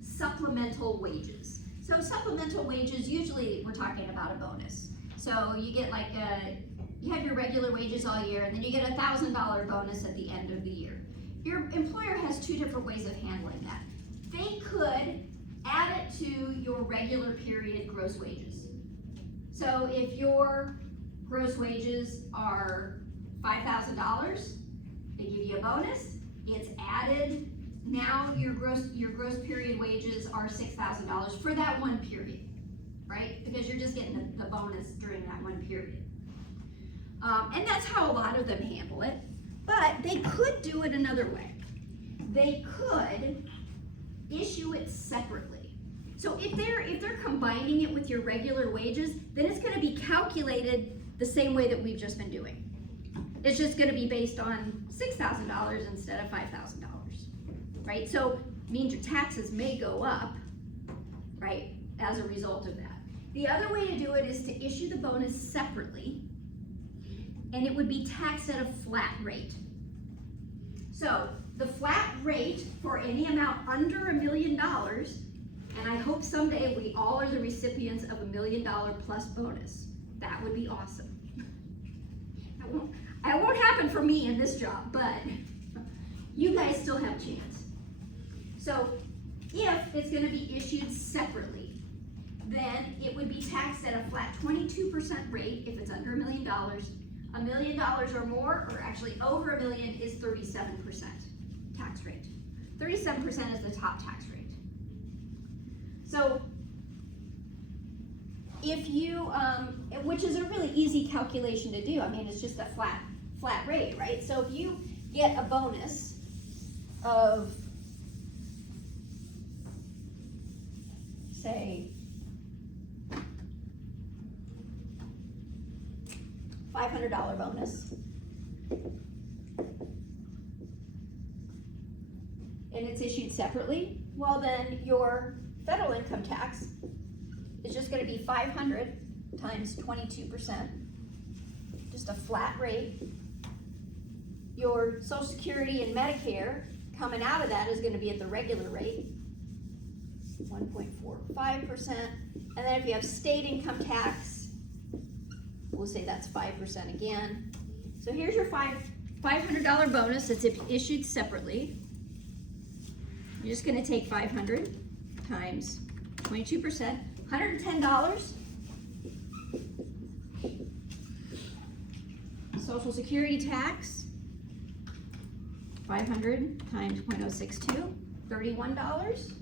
supplemental wages. So supplemental wages, usually we're talking about a bonus. So you get you have your regular wages all year, and then you get a $1,000 bonus at the end of the year. Your employer has two different ways of handling that. They could add it to your regular period gross wages. So if your gross wages are $5,000, they give you a bonus, it's added, now your gross period wages are $6,000 for that one period, right? Because you're just getting the bonus during that one period. And that's how a lot of them handle it, but they could do it another way. They could issue it separately. So if they're combining it with your regular wages, then it's going to be calculated the same way that we've just been doing. It's just going to be based on $6,000 instead of $5,000, right? So it means your taxes may go up, right, as a result of that. The other way to do it is to issue the bonus separately, and it would be taxed at a flat rate. So the flat rate for any amount under $1 million And I hope someday we all are the recipients of $1 million plus bonus. That would be awesome. It won't happen for me in this job, but you guys still have a chance. So if it's gonna be issued separately, then it would be taxed at a flat 22% rate if it's under $1 million. $1 million or more, or actually over $1 million, is 37% tax rate. 37% is the top tax rate. So if you, which is a really easy calculation to do. I mean, it's just a flat rate, right? So if you get a bonus of, say, $500 bonus, and it's issued separately, well then your federal income tax is just gonna be 500 times 22%, just a flat rate. Your Social Security and Medicare coming out of that is gonna be at the regular rate, 1.45%, and then if you have state income tax, we'll say that's 5% again. So here's your $500 bonus that's issued separately. You're just gonna take 500 times 22%, $110. Social Security tax, 500 times 0.062, $31.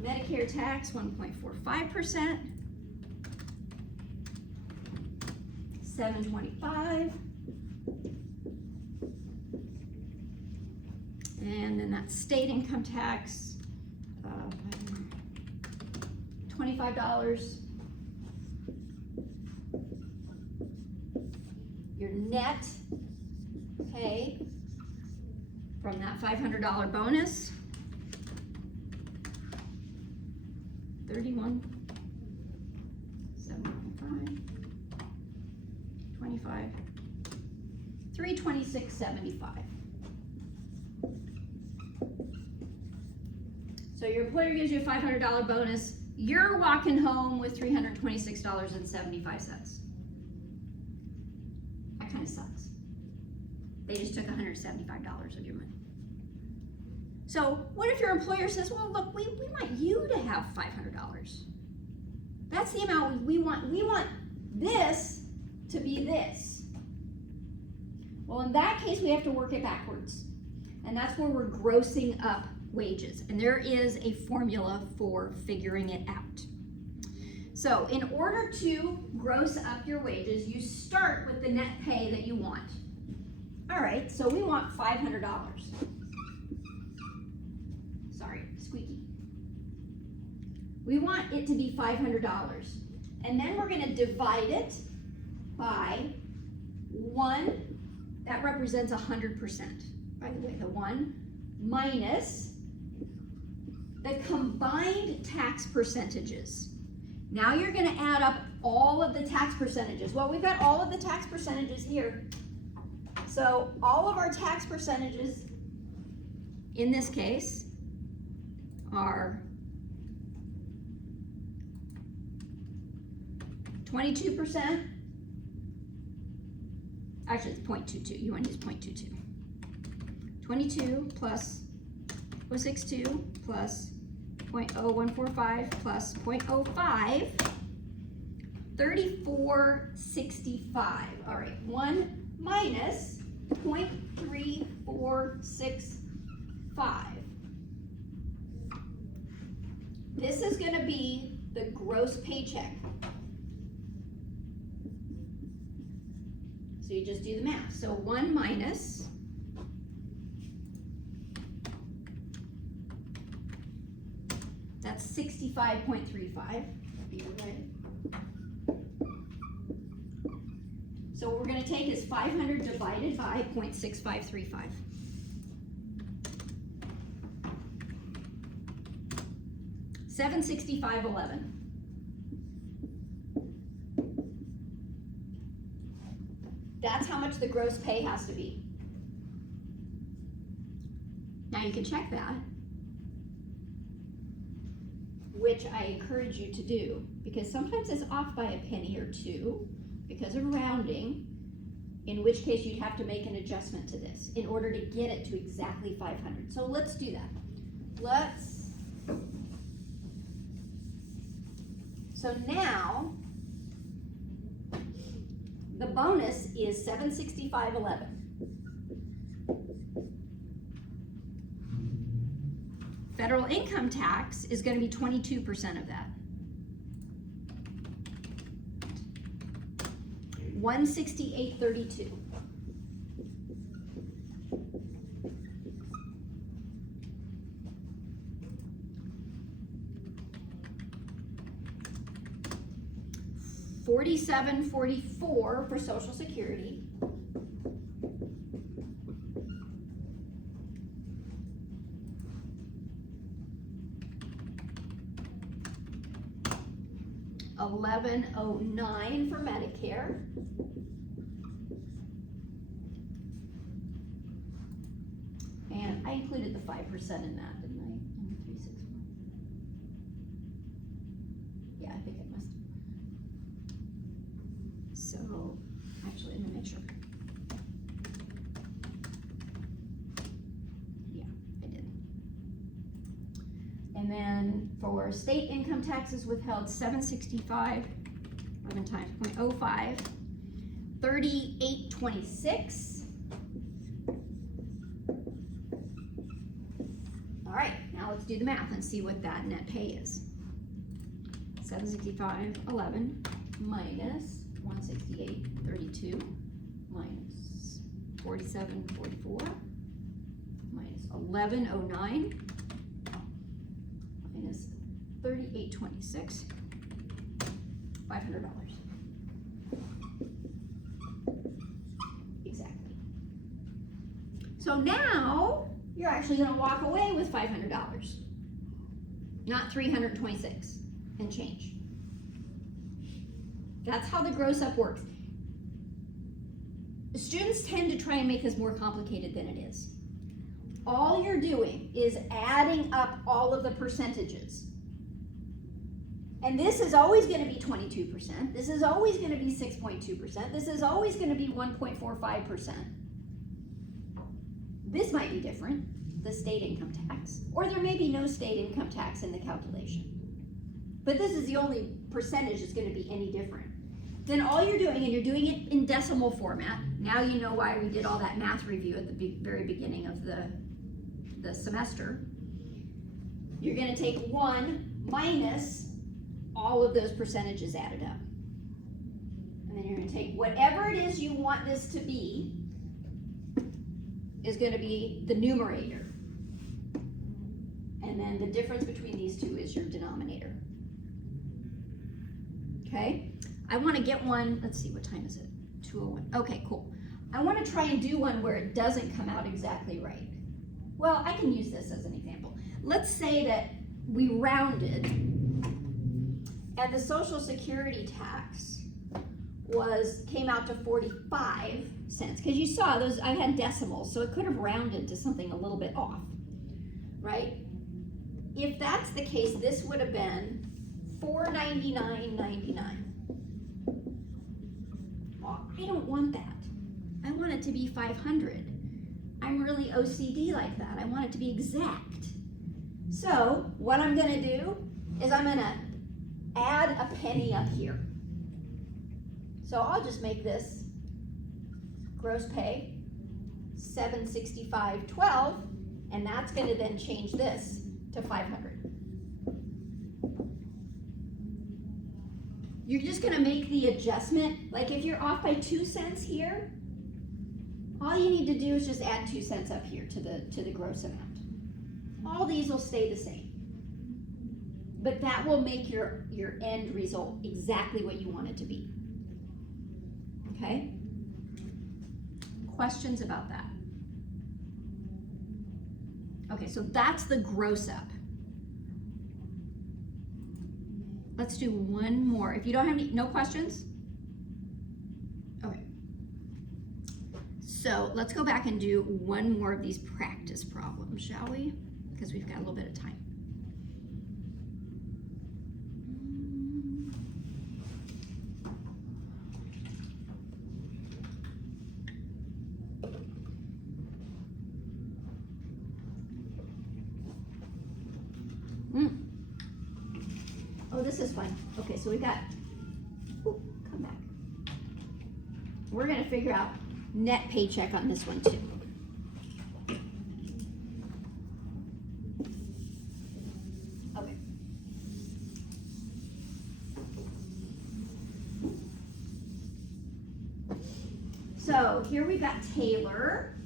Medicare tax, 1.45%, $725. And then that's state income tax, $25. Your net pay from that $500 bonus, $31,795, 25, $326.75. So your employer gives you a $500 bonus, you're walking home with $326.75. That kind of sucks. They just took $175 of your money. So what if your employer says, well, look, we want you to have $500. That's the amount we want. We want this to be this. Well, in that case, we have to work it backwards. And that's where we're grossing up wages. And there is a formula for figuring it out. So in order to gross up your wages, you start with the net pay that you want. All right, so we want $500. Sorry, squeaky. We want it to be $500. And then we're gonna divide it by 1, that represents 100%. By the way, the 1 minus the combined tax percentages. Now you're gonna add up all of the tax percentages. Well, we've got all of the tax percentages here. So all of our tax percentages in this case are 22%. Actually, it's 0.22. You want to use 0.22. 22 plus 0.062 plus 0.0145 plus 0.05, 3465. All right, 1 minus 0.3465. This is going to be the gross paycheck. So you just do the math. So 1 minus that's 65.35. So what we're going to take is 500 divided by 0.6535. $765.11. That's how much the gross pay has to be. Now you can check that. which I encourage you to do, because sometimes it's off by a penny or two because of rounding, in which case you'd have to make an adjustment to this in order to get it to exactly 500. So let's do that. So now, the bonus is $765.11. Federal income tax is going to be 22% of that. 168.32. $47.44 for Social Security. $11.09 for Medicare. And I included the 5% in that, didn't I? In the 364. Yeah, I think it must. So, actually, let me make sure. Yeah, I did. And then for state income taxes withheld, 765, 11 times 0.05, 38.26. All right, now let's do the math and see what that net pay is. 765.11 minus 168.32 minus 47.44 minus 11.09 minus 38.26, $500. Exactly. So now you're actually going to walk away with $500, not 326 and change. That's how the gross up works. Students tend to try and make this more complicated than it is. All you're doing is adding up all of the percentages. And this is always going to be 22%. This is always going to be 6.2%. This is always going to be 1.45%. This might be different, the state income tax, or there may be no state income tax in the calculation. But this is the only percentage that's going to be any different. Then all you're doing, and you're doing it in decimal format, now you know why we did all that math review at the very beginning of the semester. You're going to take 1 minus all of those percentages added up. And then you're going to take whatever it is you want this to be is going to be the numerator. And then the difference between these two is your denominator. Okay? I want to get one, let's see, what time is it? 2:01. Okay, cool. I want to try and do one where it doesn't come out exactly right. Well, I can use this as an example. Let's say that we rounded and the Social Security tax came out to 45 cents, because you saw those, I had decimals, so it could have rounded to something a little bit off, right? If that's the case, this would have been $499.99. Well, I don't want that. I want it to be 500. I'm really OCD like that. I want it to be exact. So what I'm going to do is I'm going to add a penny up here. So I'll just make this gross pay $765.12, and that's going to then change this to 500. You're just going to make the adjustment. Like if you're off by 2 cents here, all you need to do is just add 2 cents up here to the gross amount. All these will stay the same. But that will make your end result exactly what you want it to be. Okay? Questions about that? Okay, so that's the gross up. Let's do one more. If you don't have no questions? Okay. So let's go back and do one more of these practice problems, shall we? Because we've got a little bit of time. so we got, come back. We're gonna figure out net paycheck on this one too. Okay. So here we got Taylor,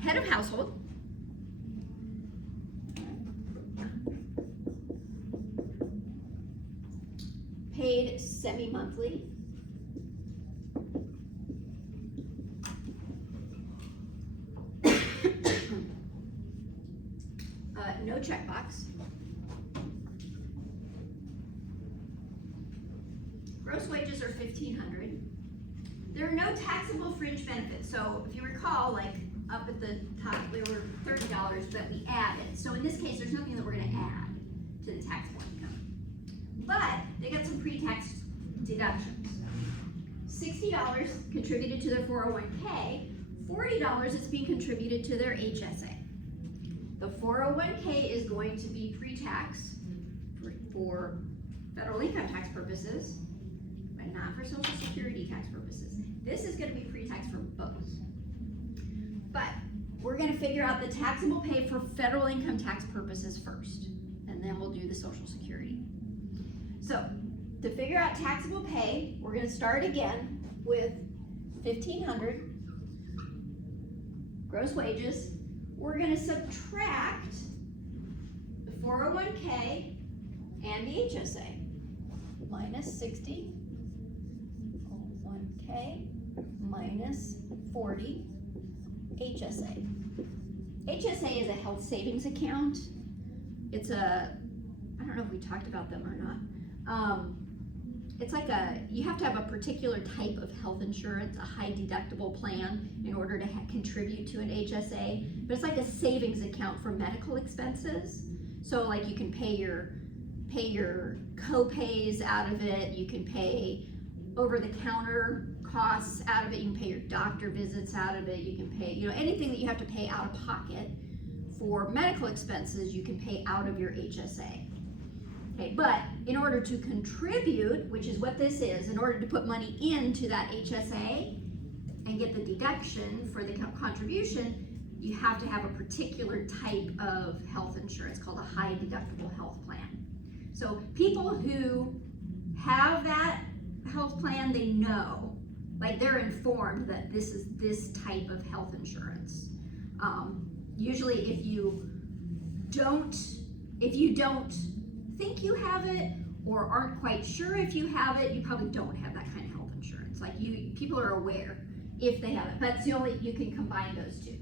head of household. Paid semi-monthly. No checkbox. Gross wages are $1,500. There are no taxable fringe benefits. So if you recall, like up at the top, they were $30, but we added. So in this case, there's nothing that we're gonna add to the taxable income. But they got some pre-tax deductions. $60 contributed to their 401k, $40 is being contributed to their HSA. The 401k is going to be pre-tax for federal income tax purposes, but not for Social Security tax purposes. This is gonna be pre-tax for both. But we're gonna figure out the taxable pay for federal income tax purposes first, and then we'll do the Social Security. So, to figure out taxable pay, we're gonna start again with $1,500 gross wages. We're gonna subtract the 401k and the HSA. Minus 60, 401k, minus 40, HSA. HSA is a health savings account. It's a, I don't know if we talked about them or not. It's like you have to have a particular type of health insurance, a high deductible plan in order to contribute to an HSA, but it's like a savings account for medical expenses. So like you can pay your co-pays out of it, you can pay over-the-counter costs out of it, you can pay your doctor visits out of it, you can pay, anything that you have to pay out of pocket for medical expenses, you can pay out of your HSA. Okay, but in order to contribute, which is what this is, in order to put money into that HSA and get the deduction for the contribution, you have to have a particular type of health insurance called a high deductible health plan. So people who have that health plan, they know, like they're informed that this is this type of health insurance. Usually if you don't think you have it or aren't quite sure if you have it, you probably don't have that kind of health insurance. Like people are aware if they have it, but it's the only, you can combine those two.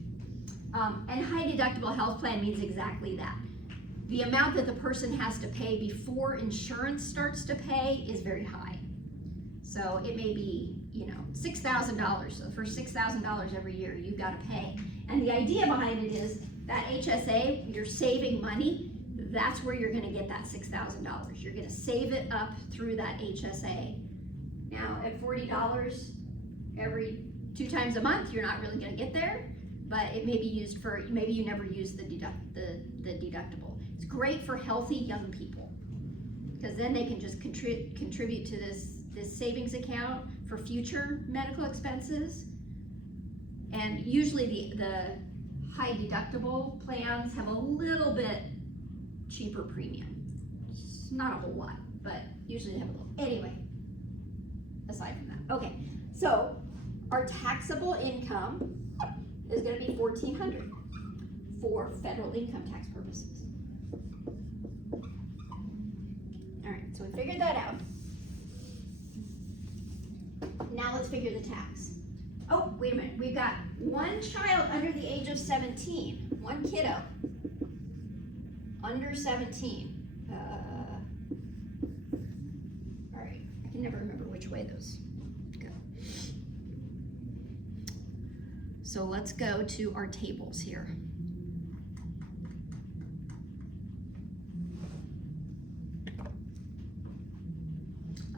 And high deductible health plan means exactly that. The amount that the person has to pay before insurance starts to pay is very high. So it may be, $6,000. So for $6,000 every year, you've got to pay. And the idea behind it is that HSA, you're saving money. That's where you're going to get that $6,000. You're going to save it up through that HSA. Now, at $40 every 2 times a month, you're not really going to get there, but it may be used for, maybe you never use the deductible. It's great for healthy young people because then they can just contribute to this savings account for future medical expenses. And usually the high deductible plans have a little bit cheaper premium. It's not a whole lot, but usually they have a little. Anyway, aside from that. Okay, so our taxable income is going to be $1,400 for federal income tax purposes. All right, so we figured that out. Now let's figure the tax. Oh, wait a minute. We've got one child under the age of 17, one kiddo under 17. All right, I can never remember which way those go. So let's go to our tables here.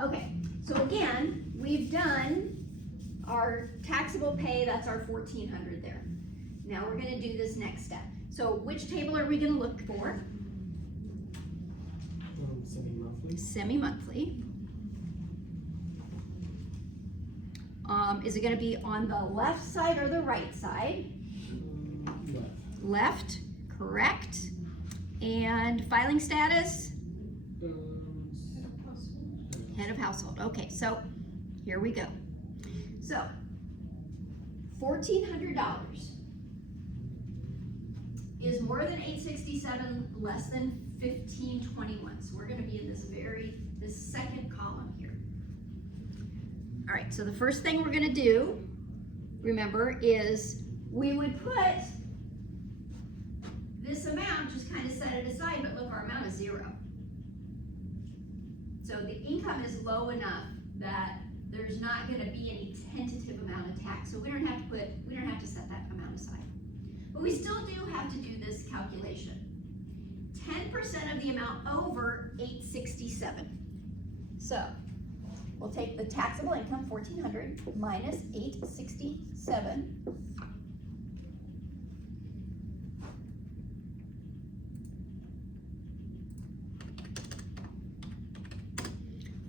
Okay, so again, we've done our taxable pay, that's our $1,400 there. Now we're gonna do this next step. So which table are we gonna look for? Semi-monthly. Semi-monthly. Is it gonna be on the left side or the right side? Left. Left, correct. And filing status? Head of household. Okay, so here we go. So, $1,400 is more than 867, less than 1521. So we're gonna be in this second column here. All right, so the first thing we're gonna do, remember, is we would put this amount, just kind of set it aside, but look, our amount is 0. So the income is low enough that there's not gonna be any tentative amount of tax, so we don't have to set that amount aside. But we still do have to do this calculation. 10% of the amount over 867. So we'll take the taxable income, 1,400, minus 867.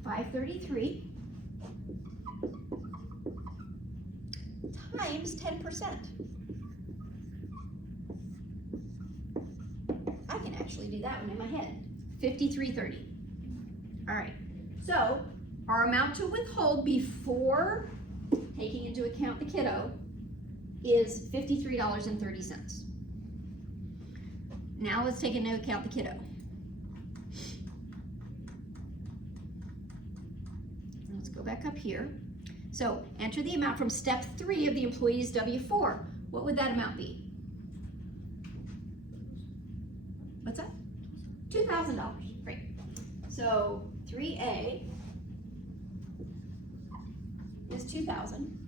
$533 times 10%. I can actually do that one in my head. 5330. All right. So our amount to withhold before taking into account the kiddo is $53.30. Now let's take into account the kiddo. Let's go back up here. So enter the amount from step 3 of the employee's W-4. What would that amount be? What's that? $2,000. Great. So 3A is 2,000.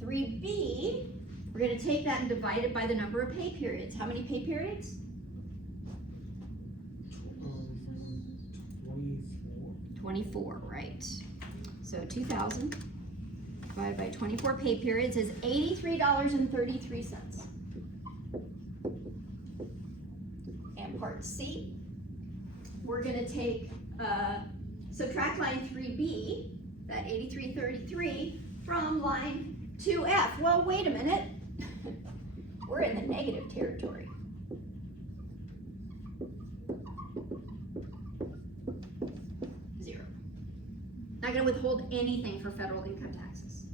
3B, we're going to take that and divide it by the number of pay periods. How many pay periods? 24, right. So 2,000 divided by 24 pay periods is $83.33. And part C, we're going to take, subtract line 3B, that 83.33, from line 2F. Well, wait a minute. We're in the negative territory. Not going to withhold anything for federal income taxes.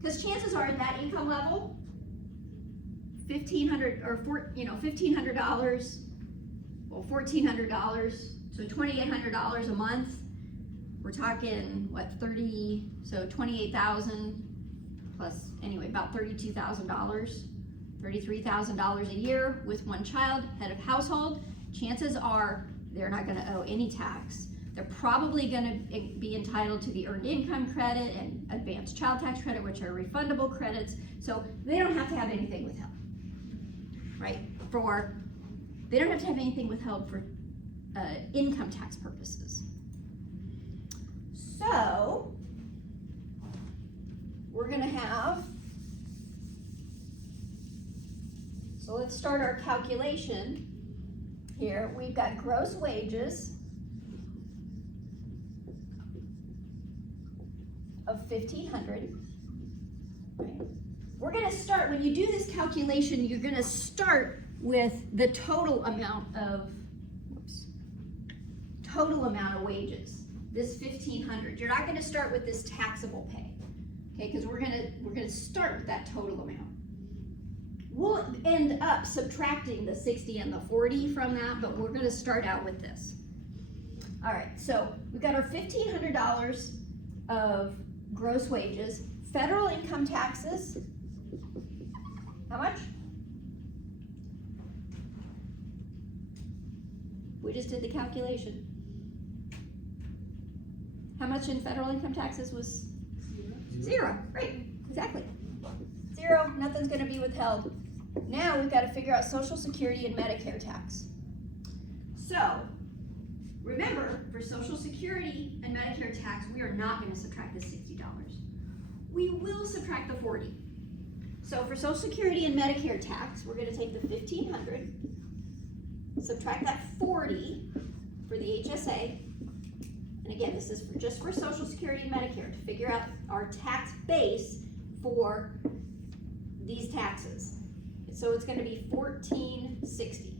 Because chances are at that income level, $1,500 or $1,500, well, $1,400, so $2,800 a month. We're talking what, 30? So 28,000 plus, anyway, about $32,000, $33,000 a year with one child, head of household. Chances are they're not going to owe any tax. They're probably going to be entitled to the earned income credit and advanced child tax credit, which are refundable credits. So they don't have to have anything withheld, right? They don't have to have anything withheld for income tax purposes. So we're going to have, so let's start our calculation here. We've got gross wages of 1,500. Right. We're going to start, when you do this calculation, you're going to start with the total amount of wages, this 1,500. You're not going to start with this taxable pay, okay? Because we're going to start with that total amount. We'll end up subtracting the 60 and the 40 from that, but we're going to start out with this. All right, so we've got our $1,500 of gross wages. Federal income taxes, how much? We just did the calculation. How much in federal income taxes was? 0, right, exactly. 0, nothing's gonna be withheld. Now we've gotta figure out Social Security and Medicare tax. So, remember, for Social Security and Medicare tax, we are not gonna subtract the $60. We will subtract the 40. So for Social Security and Medicare tax, we're gonna take the 1,500, subtract that 40 for the HSA. And again, this is just for Social Security and Medicare to figure out our tax base for these taxes. So it's gonna be $1460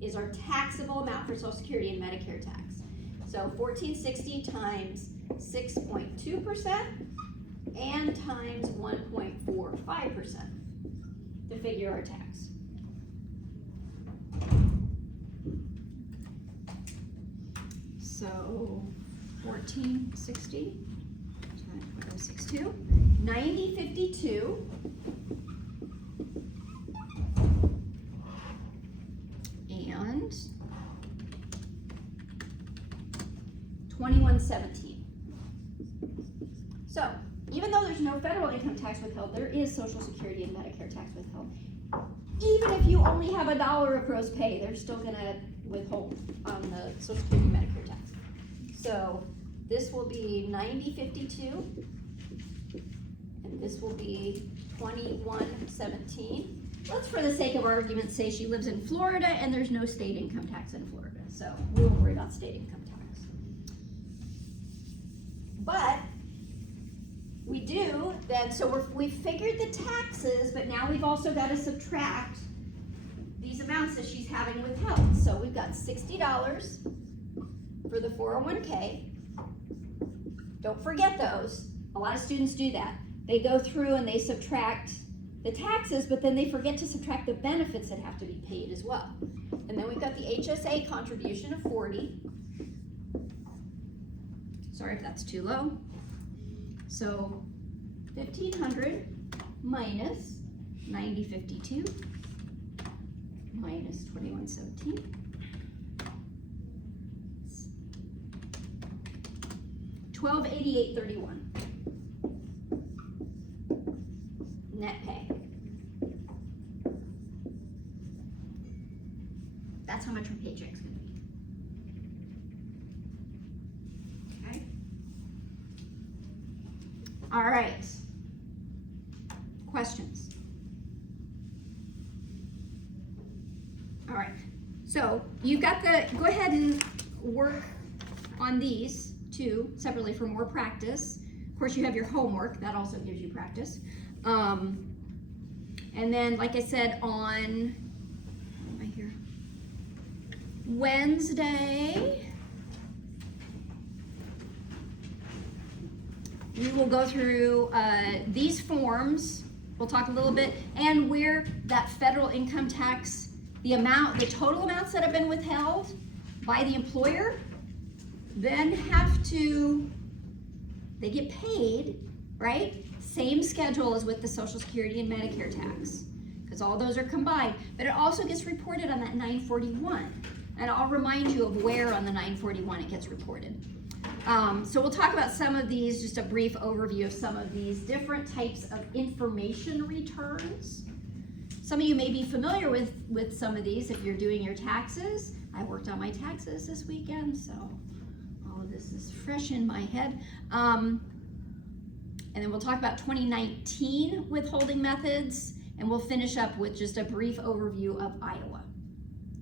is our taxable amount for Social Security and Medicare tax. So $1460 times 6.2% and times 1.45% to figure our tax. So 1460 times 0.062, 9052 and 2117. So even though there's no federal income tax withheld, there is Social Security and Medicare tax withheld. Even if you only have $1 of gross pay, they're still gonna withhold on the Social Security and Medicare tax. So this will be 9052, and this will be 2117. Let's, for the sake of argument, say she lives in Florida and there's no state income tax in Florida, so we won't worry about state income tax. But we do then, so we've figured the taxes, but now we've also got to subtract these amounts that she's having withheld. So we've got $60 for the 401k. Don't forget those. A lot of students do that. They go through and they subtract the taxes, but then they forget to subtract the benefits that have to be paid as well. And then we've got the HSA contribution of 40. Sorry if that's too low. So 1,500 minus 9052 minus 2117. 1288.31 net pay. That's how much her paycheck's gonna be. Okay. All right. Questions? All right. So you've got go ahead and work on these two separately for more practice. Of course, you have your homework. That also gives you practice. And then, like I said, on right here, Wednesday, we will go through these forms. We'll talk a little bit, and where that federal income tax, the total amounts that have been withheld by the employer, then they get paid, right? Same schedule as with the Social Security and Medicare tax, because all those are combined, but it also gets reported on that 941. And I'll remind you of where on the 941 it gets reported. So we'll talk about some of these, just a brief overview of some of these different types of information returns. Some of you may be familiar with some of these if you're doing your taxes. I worked on my taxes this weekend, so all of this is fresh in my head. And then we'll talk about 2019 withholding methods, and we'll finish up with just a brief overview of Iowa.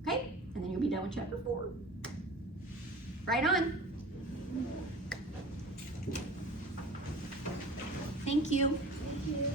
Okay? And then you'll be done with chapter 4. Right on. Thank you. Thank you.